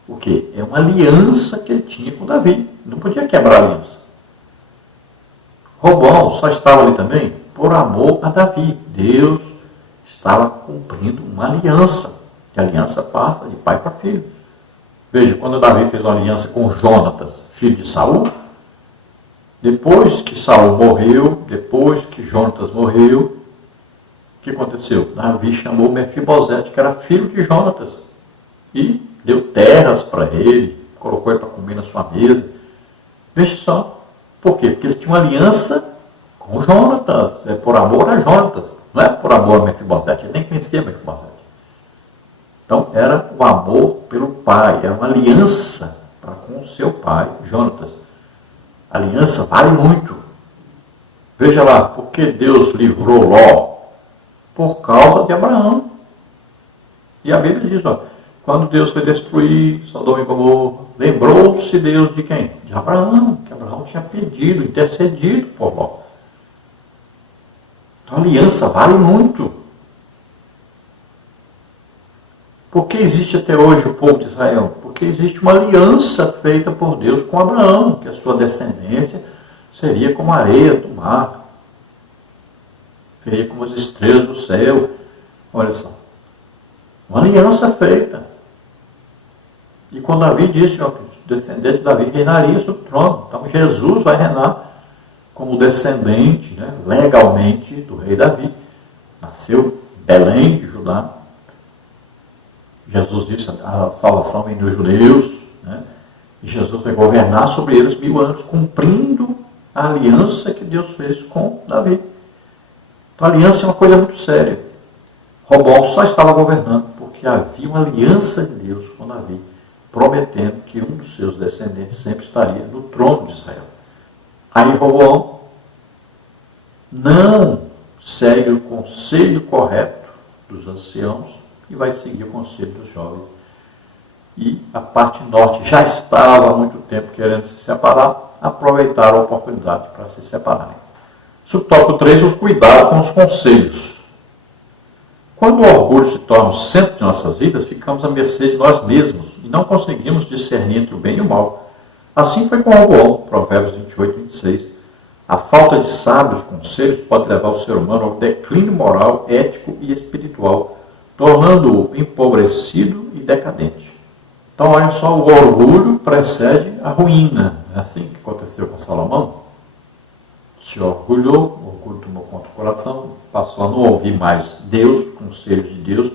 O quê? É uma aliança que ele tinha com Davi. Não podia quebrar a aliança. Roboão só estava ali também por amor a Davi. Deus estava cumprindo uma aliança. E a aliança passa de pai para filho. Veja, quando Davi fez uma aliança com Jonatas, filho de Saul, depois que Saul morreu, depois que Jonatas morreu, o que aconteceu? Davi chamou Mefibosete, que era filho de Jonatas, e deu terras para ele, colocou ele para comer na sua mesa. Veja só. Por quê? Porque ele tinha uma aliança com Jonatas. É por amor a Jonatas. Não é por amor a Mefibosete. Ele nem conhecia Mefibosete. Então, era o amor pelo pai. Era uma aliança para com o seu pai, Jonatas. A aliança vale muito. Veja lá, por que Deus livrou Ló? Por causa de Abraão. E a Bíblia diz, ó, quando Deus foi destruir Sodoma e Gomorra, lembrou-se Deus de quem? De Abraão, que Abraão tinha pedido, intercedido por Ló. Então a aliança vale muito. Por que existe até hoje o povo de Israel? Porque existe uma aliança feita por Deus com Abraão, que a sua descendência seria como a areia do mar, seria como as estrelas do céu. Olha só, uma aliança feita. E quando Davi disse, ó, que o descendente de Davi reinaria sobre o trono. Então Jesus vai reinar como descendente, né, legalmente, do rei Davi. Nasceu em Belém de Judá. Jesus disse, a salvação vem dos judeus, né, e Jesus vai governar sobre eles 1000 anos, cumprindo a aliança que Deus fez com Davi. Então a aliança é uma coisa muito séria. Roboão só estava governando porque havia uma aliança de Deus com Davi, prometendo que um dos seus descendentes sempre estaria no trono de Israel. Aí Roboão não segue o conselho correto dos anciãos e vai seguir o conselho dos jovens. E a parte norte já estava há muito tempo querendo se separar, aproveitaram a oportunidade para se separarem. Subtópico 3, os cuidados com os conselhos. Quando o orgulho se torna o centro de nossas vidas, ficamos à mercê de nós mesmos e não conseguimos discernir entre o bem e o mal. Assim foi com Roboão, Provérbios 28:26. A falta de sábios conselhos pode levar o ser humano ao declínio moral, ético e espiritual. tornando-o empobrecido e decadente. Então, olha só, o orgulho precede a ruína. É assim que aconteceu com Salomão. Se orgulhou, o orgulho tomou conta do coração, passou a não ouvir mais Deus, conselhos de Deus. O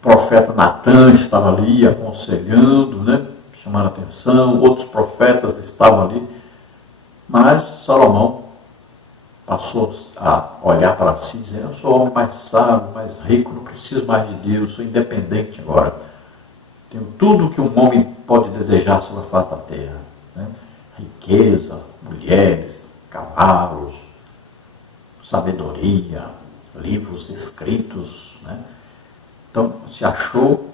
profeta Natan estava ali aconselhando, né, chamando a atenção, outros profetas estavam ali, mas Salomão passou a olhar para si, dizendo: eu sou o homem mais sábio, mais rico, não preciso mais de Deus, sou independente agora. Tenho tudo o que um homem pode desejar sobre a face da terra, né? Riqueza, mulheres, cavalos, sabedoria, livros escritos, né? Então, se achou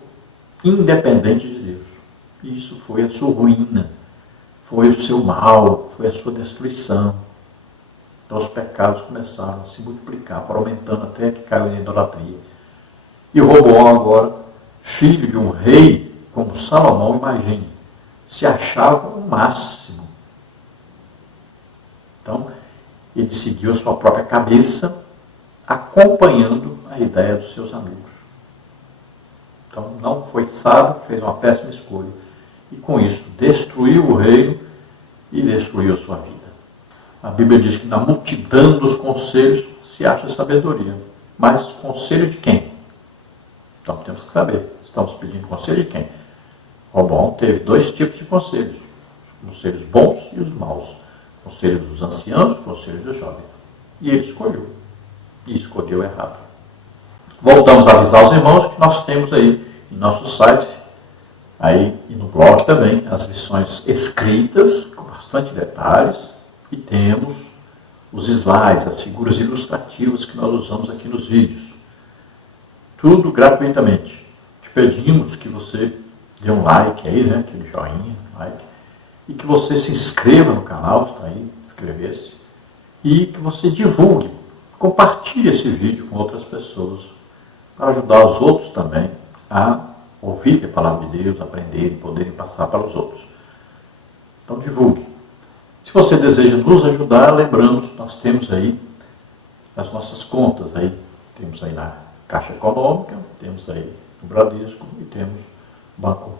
independente de Deus. Isso foi a sua ruína, foi o seu mal, foi a sua destruição. Então, os pecados começaram a se multiplicar, foram aumentando até que caiu na idolatria. E Roboão agora, filho de um rei como Salomão, imagine, se achava o máximo. Então, ele seguiu a sua própria cabeça, acompanhando a ideia dos seus amigos. Então, não foi sábio, fez uma péssima escolha. E com isso, destruiu o reino e destruiu a sua vida. A Bíblia diz que na multidão dos conselhos se acha sabedoria. Mas conselho de quem? Então, temos que saber. Estamos pedindo conselho de quem? Roboão teve dois tipos de conselhos. Os conselhos bons e os maus. Conselhos dos anciãos, conselhos dos jovens. E ele escolheu. E escolheu errado. Voltamos a avisar os irmãos que nós temos aí em nosso site, aí e no blog também, as lições escritas, com bastante detalhes, e temos os slides, as figuras ilustrativas que nós usamos aqui nos vídeos. Tudo gratuitamente. Te pedimos que você dê um like aí, né, aquele joinha, like, e que você se inscreva no canal, está aí, inscrever-se, e que você divulgue, compartilhe esse vídeo com outras pessoas, para ajudar os outros também a ouvir a palavra de Deus, aprenderem, poderem passar para os outros. Então divulgue. Se você deseja nos ajudar, lembramos, nós temos aí as nossas contas aí. Temos aí na Caixa Econômica, temos aí no Bradesco e temos o Banco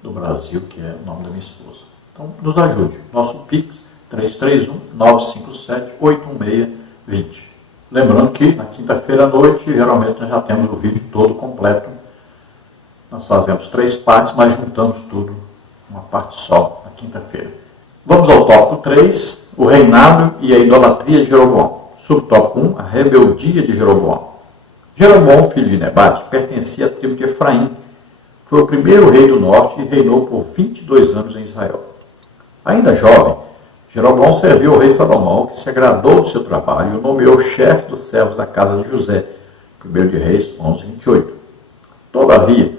do Brasil, que é o nome da minha esposa. Então nos ajude. Nosso Pix 331-957-816-20. Lembrando que na quinta-feira à noite, geralmente nós já temos o vídeo todo completo. Nós fazemos 3 partes, mas juntamos tudo uma parte só na quinta-feira. Vamos ao tópico 3, o reinado e a idolatria de Jeroboão. Subtópico 1, a rebeldia de Jeroboão. Jeroboão, filho de Nebate, pertencia à tribo de Efraim. Foi o primeiro rei do norte e reinou por 22 anos em Israel. Ainda jovem, Jeroboão serviu ao rei Salomão, que se agradou do seu trabalho e o nomeou chefe dos servos da casa de José. 1 de Reis 11:28. Todavia,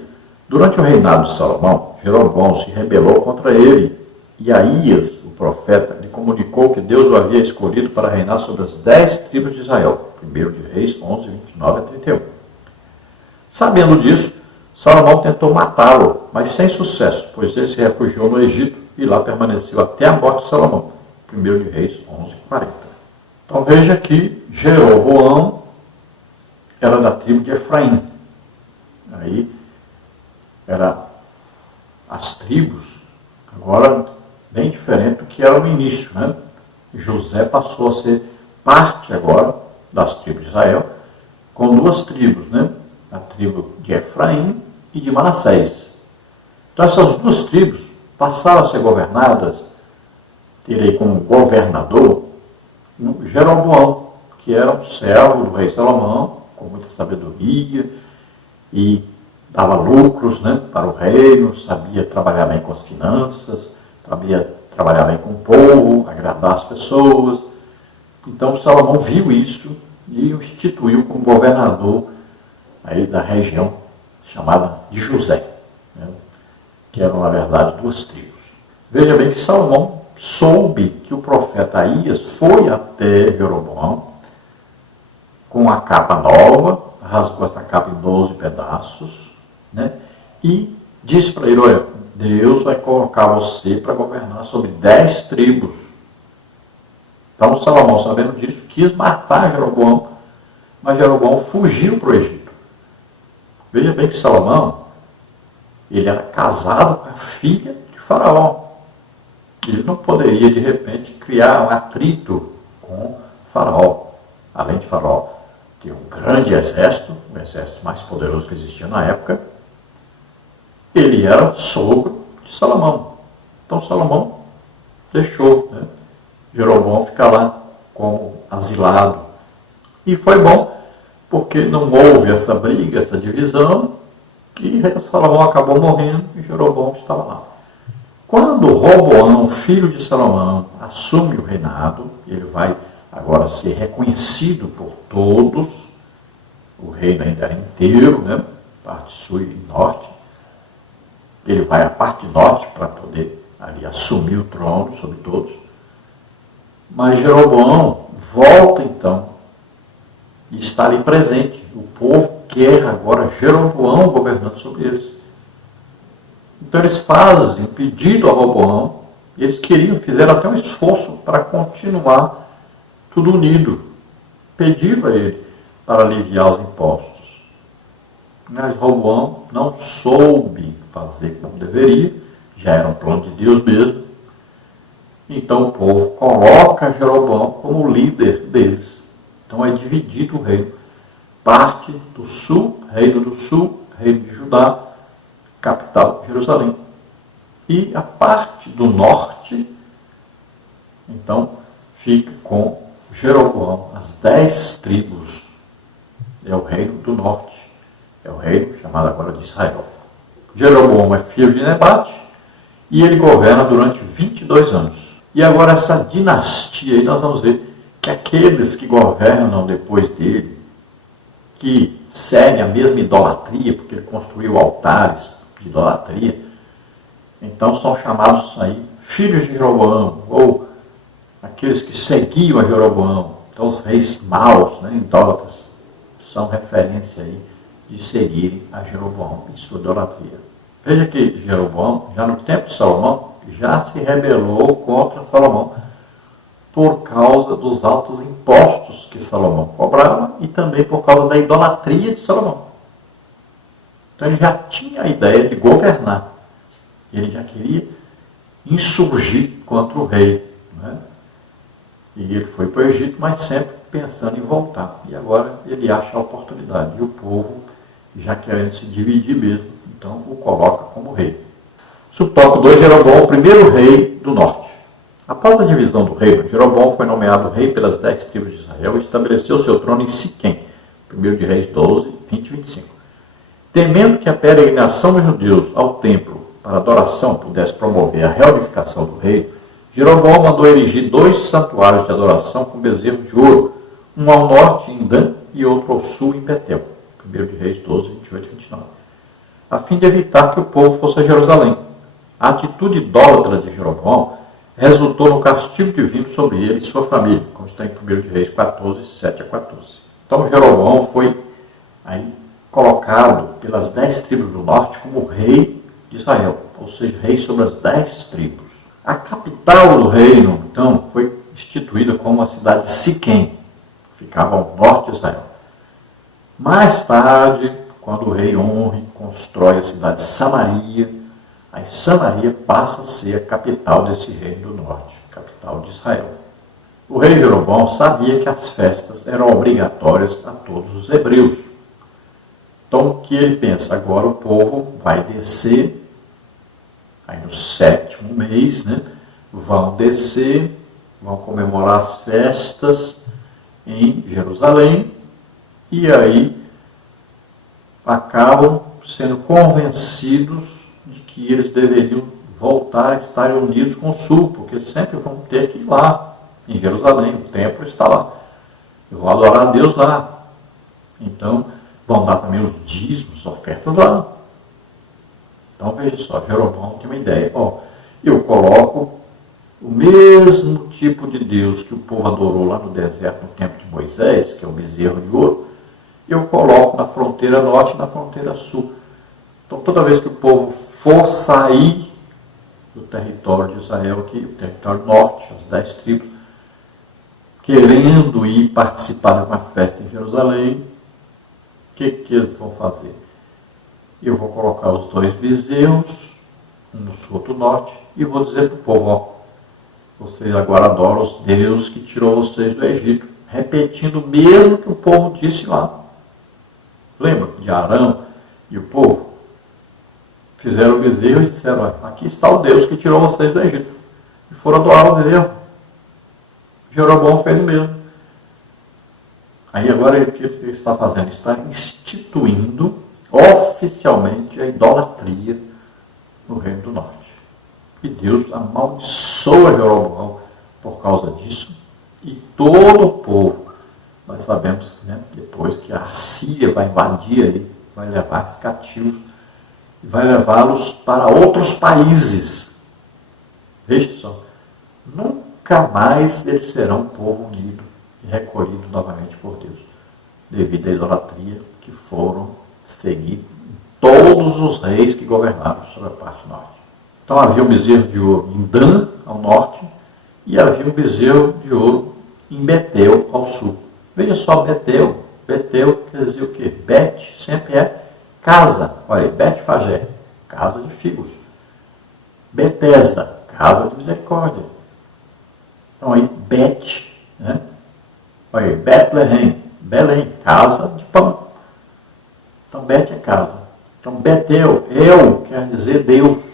durante o reinado de Salomão, Jeroboão se rebelou contra ele, e Aías, o profeta, lhe comunicou que Deus o havia escolhido para reinar sobre as 10 tribos de Israel. 1 de Reis 11:29-31. Sabendo disso, Salomão tentou matá-lo, mas sem sucesso, pois ele se refugiou no Egito e lá permaneceu até a morte de Salomão. 1 de Reis 11:40. Então veja que Jeroboão era da tribo de Efraim. Aí era as tribos, agora bem diferente do que era no início, né? José passou a ser parte agora das tribos de Israel, com 2 tribos, né? A tribo de Efraim e de Manassés. Então essas 2 tribos passaram a ser governadas, terei como governador Jeroboão, que era um servo do rei Salomão, com muita sabedoria, e dava lucros, né, para o reino, sabia trabalhar bem com as finanças, sabia trabalhar bem com o povo, agradar as pessoas. Então Salomão viu isso e o instituiu como governador aí da região chamada de José, né, que eram, na verdade, 2 tribos. Veja bem que Salomão soube que o profeta Aías foi até Jeroboão com a capa nova, rasgou essa capa em 12 pedaços, né, e disse para ele: olha, Deus vai colocar você para governar sobre 10 tribos. Então Salomão, sabendo disso, quis matar Jeroboão, mas Jeroboão fugiu para o Egito. Veja bem que Salomão, ele era casado com a filha de Faraó. Ele não poderia, de repente, criar um atrito com Faraó. Além de Faraó ter um grande exército, o exército mais poderoso que existia na época, ele era sogro de Salomão. Então Salomão deixou, né, Jeroboão ficar lá como asilado. E foi bom, porque não houve essa briga, essa divisão, e Salomão acabou morrendo e Jeroboão estava lá. Quando Roboão, filho de Salomão, assume o reinado, ele vai agora ser reconhecido por todos, o reino ainda era inteiro, né, parte sul e norte. Ele vai à parte norte para poder ali assumir o trono sobre todos. Mas Jeroboão volta então e está ali presente. O povo quer agora Jeroboão governando sobre eles. Então eles fazem um pedido a Roboão, e eles fizeram até um esforço para continuar tudo unido. Pediram a ele para aliviar os impostos. Mas Roboão não soube fazer como deveria, já era um plano de Deus mesmo. Então o povo coloca Jeroboão como líder deles. Então é dividido o reino. Parte do sul, reino do sul, reino de Judá, capital Jerusalém. E a parte do norte, então, fica com Jeroboão, as 10 tribos. É o reino do norte. É o reino chamado agora de Israel. Jeroboão é filho de Nebate e ele governa durante 22 anos. E agora essa dinastia aí nós vamos ver que aqueles que governam depois dele, que seguem a mesma idolatria, porque ele construiu altares de idolatria, então são chamados aí filhos de Jeroboão, ou aqueles que seguiam a Jeroboão. Então os reis maus, né, idólatras, são referência aí de seguirem a Jeroboão e sua idolatria. Veja que Jeroboão, já no tempo de Salomão, já se rebelou contra Salomão por causa dos altos impostos que Salomão cobrava e também por causa da idolatria de Salomão. Então ele já tinha a ideia de governar. Ele já queria insurgir contra o rei, né? E ele foi para o Egito, mas sempre pensando em voltar. E agora ele acha a oportunidade. E o povo, já querendo se dividir mesmo, então o coloca como rei. Subtópico 2, Jeroboão, o primeiro rei do norte. Após a divisão do reino, Jeroboão foi nomeado rei pelas 10 tribos de Israel e estabeleceu seu trono em Siquém, 1 de Reis 12, 20 e 25. Temendo que a peregrinação dos judeus ao templo para adoração pudesse promover a reunificação do reino, Jeroboão mandou erigir 2 santuários de adoração com bezerros de ouro, um ao norte em Dan e outro ao sul em Betel, 1 de Reis 12, 28 e 29, a fim de evitar que o povo fosse a Jerusalém. A atitude idólatra de Jeroboão resultou no castigo divino sobre ele e sua família, como está em 1 de Reis 14, 7 a 14. Então Jeroboão foi aí colocado pelas 10 tribos do norte como rei de Israel, ou seja, rei sobre as 10 tribos. A capital do reino, então, foi instituída como a cidade de Siquém, que ficava ao norte de Israel. Mais tarde, quando o rei Onri constrói a cidade de Samaria, aí Samaria passa a ser a capital desse reino do norte, capital de Israel. O rei Jeroboão sabia que as festas eram obrigatórias a todos os hebreus. Então, o que ele pensa? Agora o povo vai descer, aí no 7º mês, né, vão descer, vão comemorar as festas em Jerusalém, e aí acabam sendo convencidos de que eles deveriam voltar a estar unidos com o sul, porque sempre vão ter que ir lá em Jerusalém, o templo está lá. Eu vou adorar a Deus lá. Então, vão dar também os dízimos, ofertas lá. Então, veja só, Jeroboão tem uma ideia. Eu coloco o mesmo tipo de Deus que o povo adorou lá no deserto, no tempo de Moisés, que é o bezerro de ouro, eu coloco na fronteira norte e na fronteira sul. Então, toda vez que o povo for sair do território de Israel, aqui, o território norte, as 10 tribos, querendo ir participar de uma festa em Jerusalém, o que eles vão fazer? e eu vou colocar os 2 bezerros, um no sul, outro no norte, e vou dizer para o povo, ó, vocês agora adoram os deuses que tirou vocês do Egito, repetindo o mesmo que o povo disse lá. Lembra de Arão e o povo? Fizeram o bezerro e disseram, ó, aqui está o Deus que tirou vocês do Egito. E foram adorar o bezerro. Jeroboão fez o mesmo. Aí agora o que ele está fazendo? Está instituindo oficialmente a idolatria no Reino do Norte. E Deus amaldiçoa Jeroboão por causa disso. E todo o povo, nós sabemos, né, depois que a Síria vai invadir ele, vai levar os cativos e vai levá-los para outros países. Veja só, nunca mais eles serão um povo unido e recolhido novamente por Deus, devido à idolatria que foram seguir todos os reis que governaram sobre a parte norte. Então havia um bezerro de ouro em Dan, ao norte, e havia um bezerro de ouro em Betel, ao sul. Veja só, Betel. Betel quer dizer o quê? Bet sempre é casa. Olha aí, Bet-Fagé, casa de figos. Betesda, casa de misericórdia. Então aí, Bet, né? Olha aí, Betlehem, Belém, casa de pão. Então, Bet é casa. Então, Betel, El, quer dizer Deus.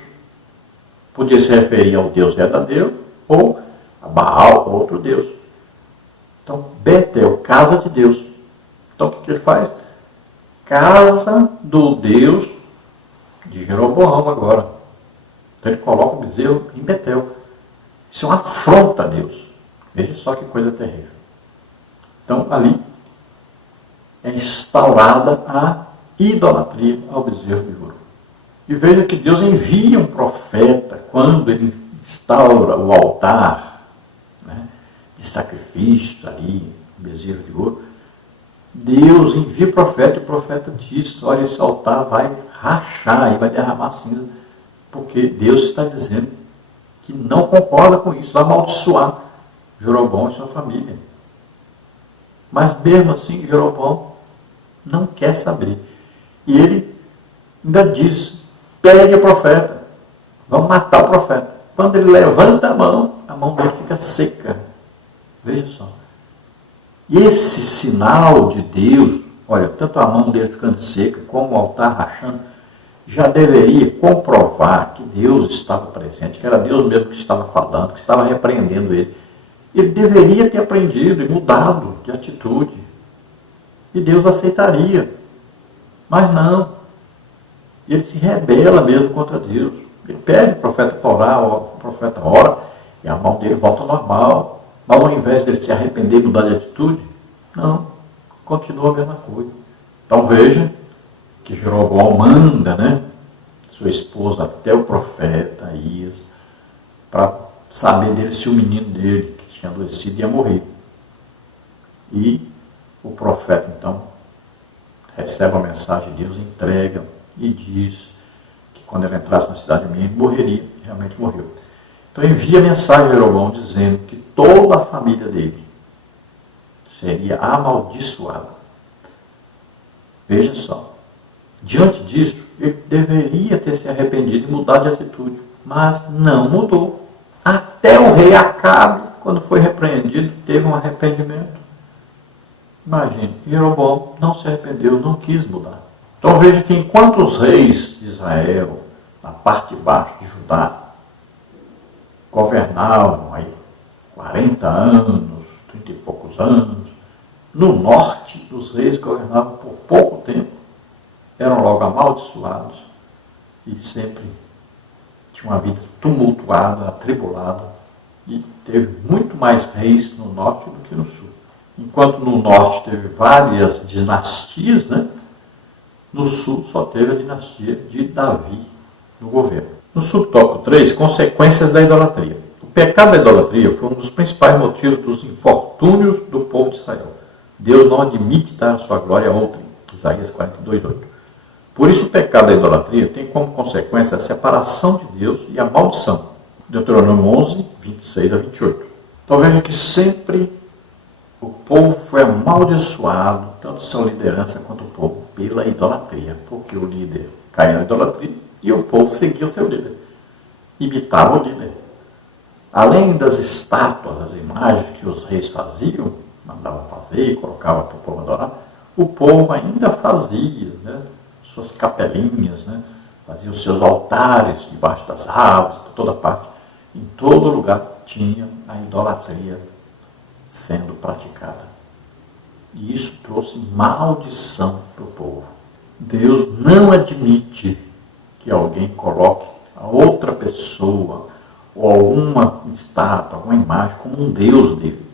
Podia se referir ao Deus verdadeiro ou a Baal, outro Deus. Então, Betel, casa de Deus. Então, o que ele faz? Casa do Deus de Jeroboão agora. Então, ele coloca o bezerro em Betel. Isso é uma afronta a Deus. Veja só que coisa terrível. Então, ali é instaurada a idolatria ao bezerro de ouro. E veja que Deus envia um profeta quando ele instaura o altar, né, de sacrifício ali, bezerro de ouro. Deus envia o profeta e o profeta diz, olha, esse altar vai rachar e vai derramar cinza, porque Deus está dizendo que não concorda com isso, vai amaldiçoar Jeroboão e sua família. Mas mesmo assim, Jeroboão não quer saber. E ele ainda diz, pegue o profeta, vamos matar o profeta. Quando ele levanta a mão dele fica seca. Veja só. E esse sinal de Deus, olha, tanto a mão dele ficando seca, como o altar rachando, já deveria comprovar que Deus estava presente, que era Deus mesmo que estava falando, que estava repreendendo ele. Ele deveria ter aprendido e mudado de atitude. E Deus aceitaria. Mas não. Ele se rebela mesmo contra Deus. Ele pede o profeta para orar, o profeta ora, e a mão dele volta ao normal. Mas ao invés dele se arrepender e mudar de atitude, não. Continua a mesma coisa. Então veja que Jeroboão manda, né, sua esposa até o profeta Aías, para saber dele se o menino dele, que tinha adoecido, ia morrer. E o profeta, então, recebe a mensagem de Deus, entrega e diz que quando ele entrasse na cidade de menino, morreria. E realmente morreu. Então envia a mensagem a Jeroboão dizendo que toda a família dele seria amaldiçoada. Veja só. Diante disso, ele deveria ter se arrependido e mudado de atitude. Mas não mudou. Até o rei Acabe, quando foi repreendido, teve um arrependimento. Imagine, Jeroboão não se arrependeu, não quis mudar. Então veja que enquanto os reis de Israel, na parte de baixo de Judá, governavam aí 40 anos, 30 e poucos anos, no norte os reis governavam por pouco tempo, eram logo amaldiçoados e sempre tinham uma vida tumultuada, atribulada, e teve muito mais reis no norte do que no sul. Enquanto no norte teve várias dinastias, né? No sul só teve a dinastia de Davi no governo. No subtópico 3, consequências da idolatria. O pecado da idolatria foi um dos principais motivos dos infortúnios do povo de Israel. Deus não admite dar a sua glória a outrem. Isaías 42:8. Por isso o pecado da idolatria tem como consequência a separação de Deus e a maldição. Deuteronômio 11, 26 a 28. Então veja que sempre o povo foi amaldiçoado, tanto sua liderança quanto o povo, pela idolatria, porque o líder caía na idolatria, e o povo seguia o seu líder, imitava o líder. Além das estátuas, as imagens que os reis faziam, mandavam fazer e colocavam para o povo adorar, o povo ainda fazia, né, suas capelinhas, né, fazia os seus altares debaixo das árvores, por toda parte. Em todo lugar tinha a idolatria sendo praticada. E isso trouxe maldição para o povo. Deus não admite que alguém coloque a outra pessoa ou alguma estátua, alguma imagem como um Deus dele.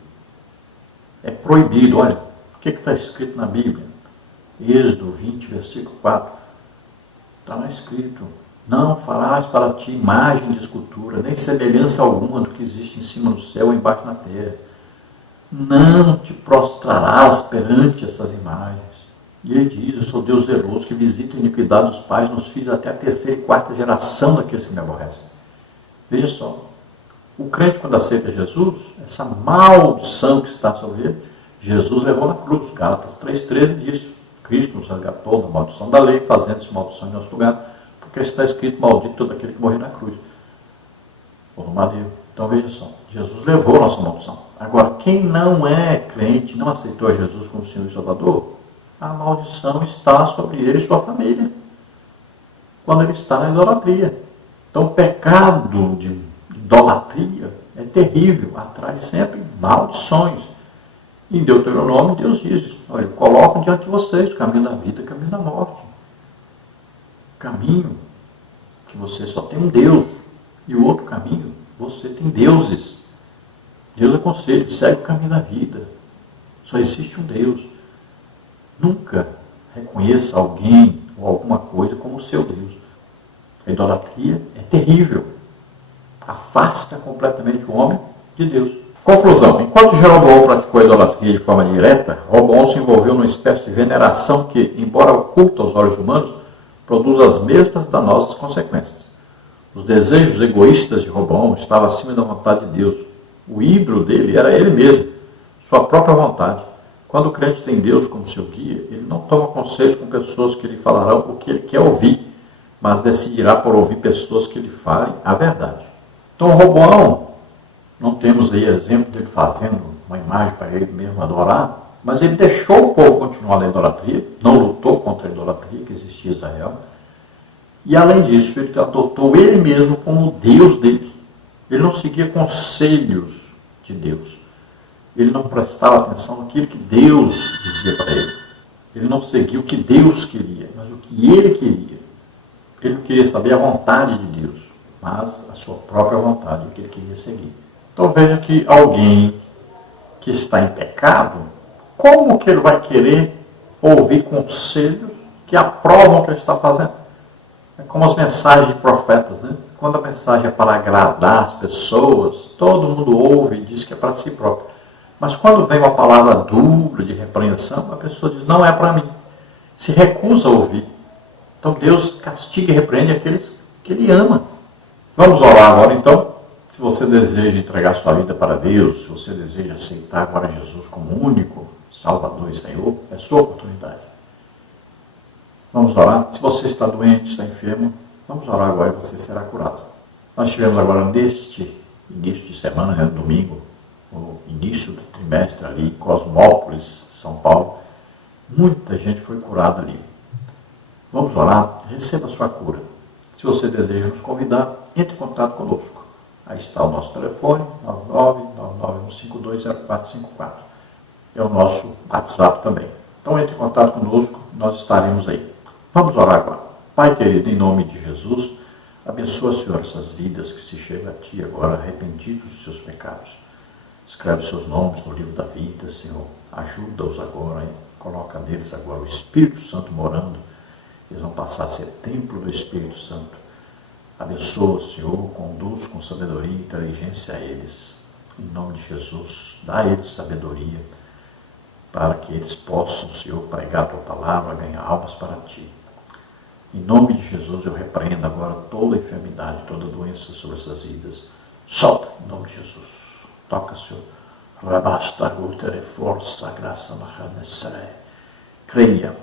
É proibido. Olha, o que está escrito na Bíblia? Êxodo 20, versículo 4. Está lá escrito: não farás para ti imagem de escultura, nem semelhança alguma do que existe em cima do céu ou embaixo na terra. Não te prostrarás perante essas imagens. E ele diz: eu sou Deus zeloso, que visita a iniquidade dos pais nos filhos até a terceira e quarta geração daqueles que me aborrecem. Veja só, o crente, quando aceita Jesus, essa maldição que está sobre ele, Jesus levou na cruz. Gálatas 3,13 diz: Cristo nos resgatou da maldição da lei, fazendo-se maldição em nosso lugar, porque está escrito: maldito todo aquele que morrer na cruz, ou no madeiro. Então veja só, Jesus levou a nossa maldição. Agora, quem não é crente, não aceitou a Jesus como Senhor e Salvador, a maldição está sobre ele e sua família, quando ele está na idolatria. Então o pecado de idolatria é terrível, atrai sempre maldições. Em Deuteronômio, Deus diz: olha, eu coloco diante de vocês o caminho da vida e o caminho da morte. Caminho que você só tem um Deus, e o outro caminho, você tem deuses. Deus aconselha: segue o caminho da vida. Só existe um Deus. Nunca reconheça alguém ou alguma coisa como o seu Deus. A idolatria é terrível. Afasta completamente o homem de Deus. Conclusão: enquanto Jeroboão praticou a idolatria de forma direta, Roboão se envolveu numa espécie de veneração que, embora oculta aos olhos humanos, produz as mesmas danosas consequências. Os desejos egoístas de Roboão estavam acima da vontade de Deus. O ídolo dele era ele mesmo, sua própria vontade. Quando o crente tem Deus como seu guia, ele não toma conselhos com pessoas que lhe falarão o que ele quer ouvir, mas decidirá por ouvir pessoas que lhe falem a verdade. Então, Roboão, não temos aí exemplo dele fazendo uma imagem para ele mesmo adorar, mas ele deixou o povo continuar na idolatria, não lutou contra a idolatria que existia em Israel, e além disso, ele adotou ele mesmo como Deus dele. Ele não seguia conselhos de Deus. Ele não prestava atenção naquilo que Deus dizia para ele. Ele não seguia o que Deus queria, mas o que ele queria. Ele não queria saber a vontade de Deus, mas a sua própria vontade, o que ele queria seguir. Então veja que alguém que está em pecado, como que ele vai querer ouvir conselhos que aprovam o que ele está fazendo? É como as mensagens de profetas, né? Quando a mensagem é para agradar as pessoas, todo mundo ouve e diz que é para si próprio. Mas quando vem uma palavra dura de repreensão, a pessoa diz: não é para mim. Se recusa a ouvir. Então Deus castiga e repreende aqueles que Ele ama. Vamos orar agora então. Se você deseja entregar sua vida para Deus, se você deseja aceitar agora Jesus como único Salvador e Senhor, é sua oportunidade. Vamos orar. Se você está doente, está enfermo, vamos orar agora e você será curado. Nós tivemos agora neste início de semana, né, domingo, no início do trimestre ali, em Cosmópolis, São Paulo, muita gente foi curada ali. Vamos orar, receba a sua cura. Se você deseja nos convidar, entre em contato conosco. Aí está o nosso telefone, 99951520454. É o nosso WhatsApp também. Então entre em contato conosco, nós estaremos aí. Vamos orar agora. Pai querido, em nome de Jesus, abençoa, Senhor, essas vidas que se chegam a Ti agora, arrependidos dos seus pecados. Escreve seus nomes no livro da vida, Senhor. Ajuda-os agora, hein? Coloca neles agora o Espírito Santo morando. Eles vão passar a ser templo do Espírito Santo. Abençoa, Senhor, conduz com sabedoria e inteligência a eles. Em nome de Jesus, dá a eles sabedoria para que eles possam, Senhor, pregar a Tua palavra, ganhar almas para Ti. Em nome de Jesus, eu repreendo agora toda enfermidade, toda doença sobre essas vidas. Solta, em nome de Jesus. Toca, Senhor. Rabasta, força, graça, creia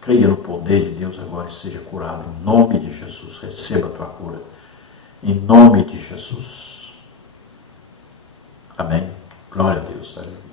Creia no poder de Deus agora e seja curado. Em nome de Jesus, receba a tua cura. Em nome de Jesus. Amém. Glória a Deus. Aleluia.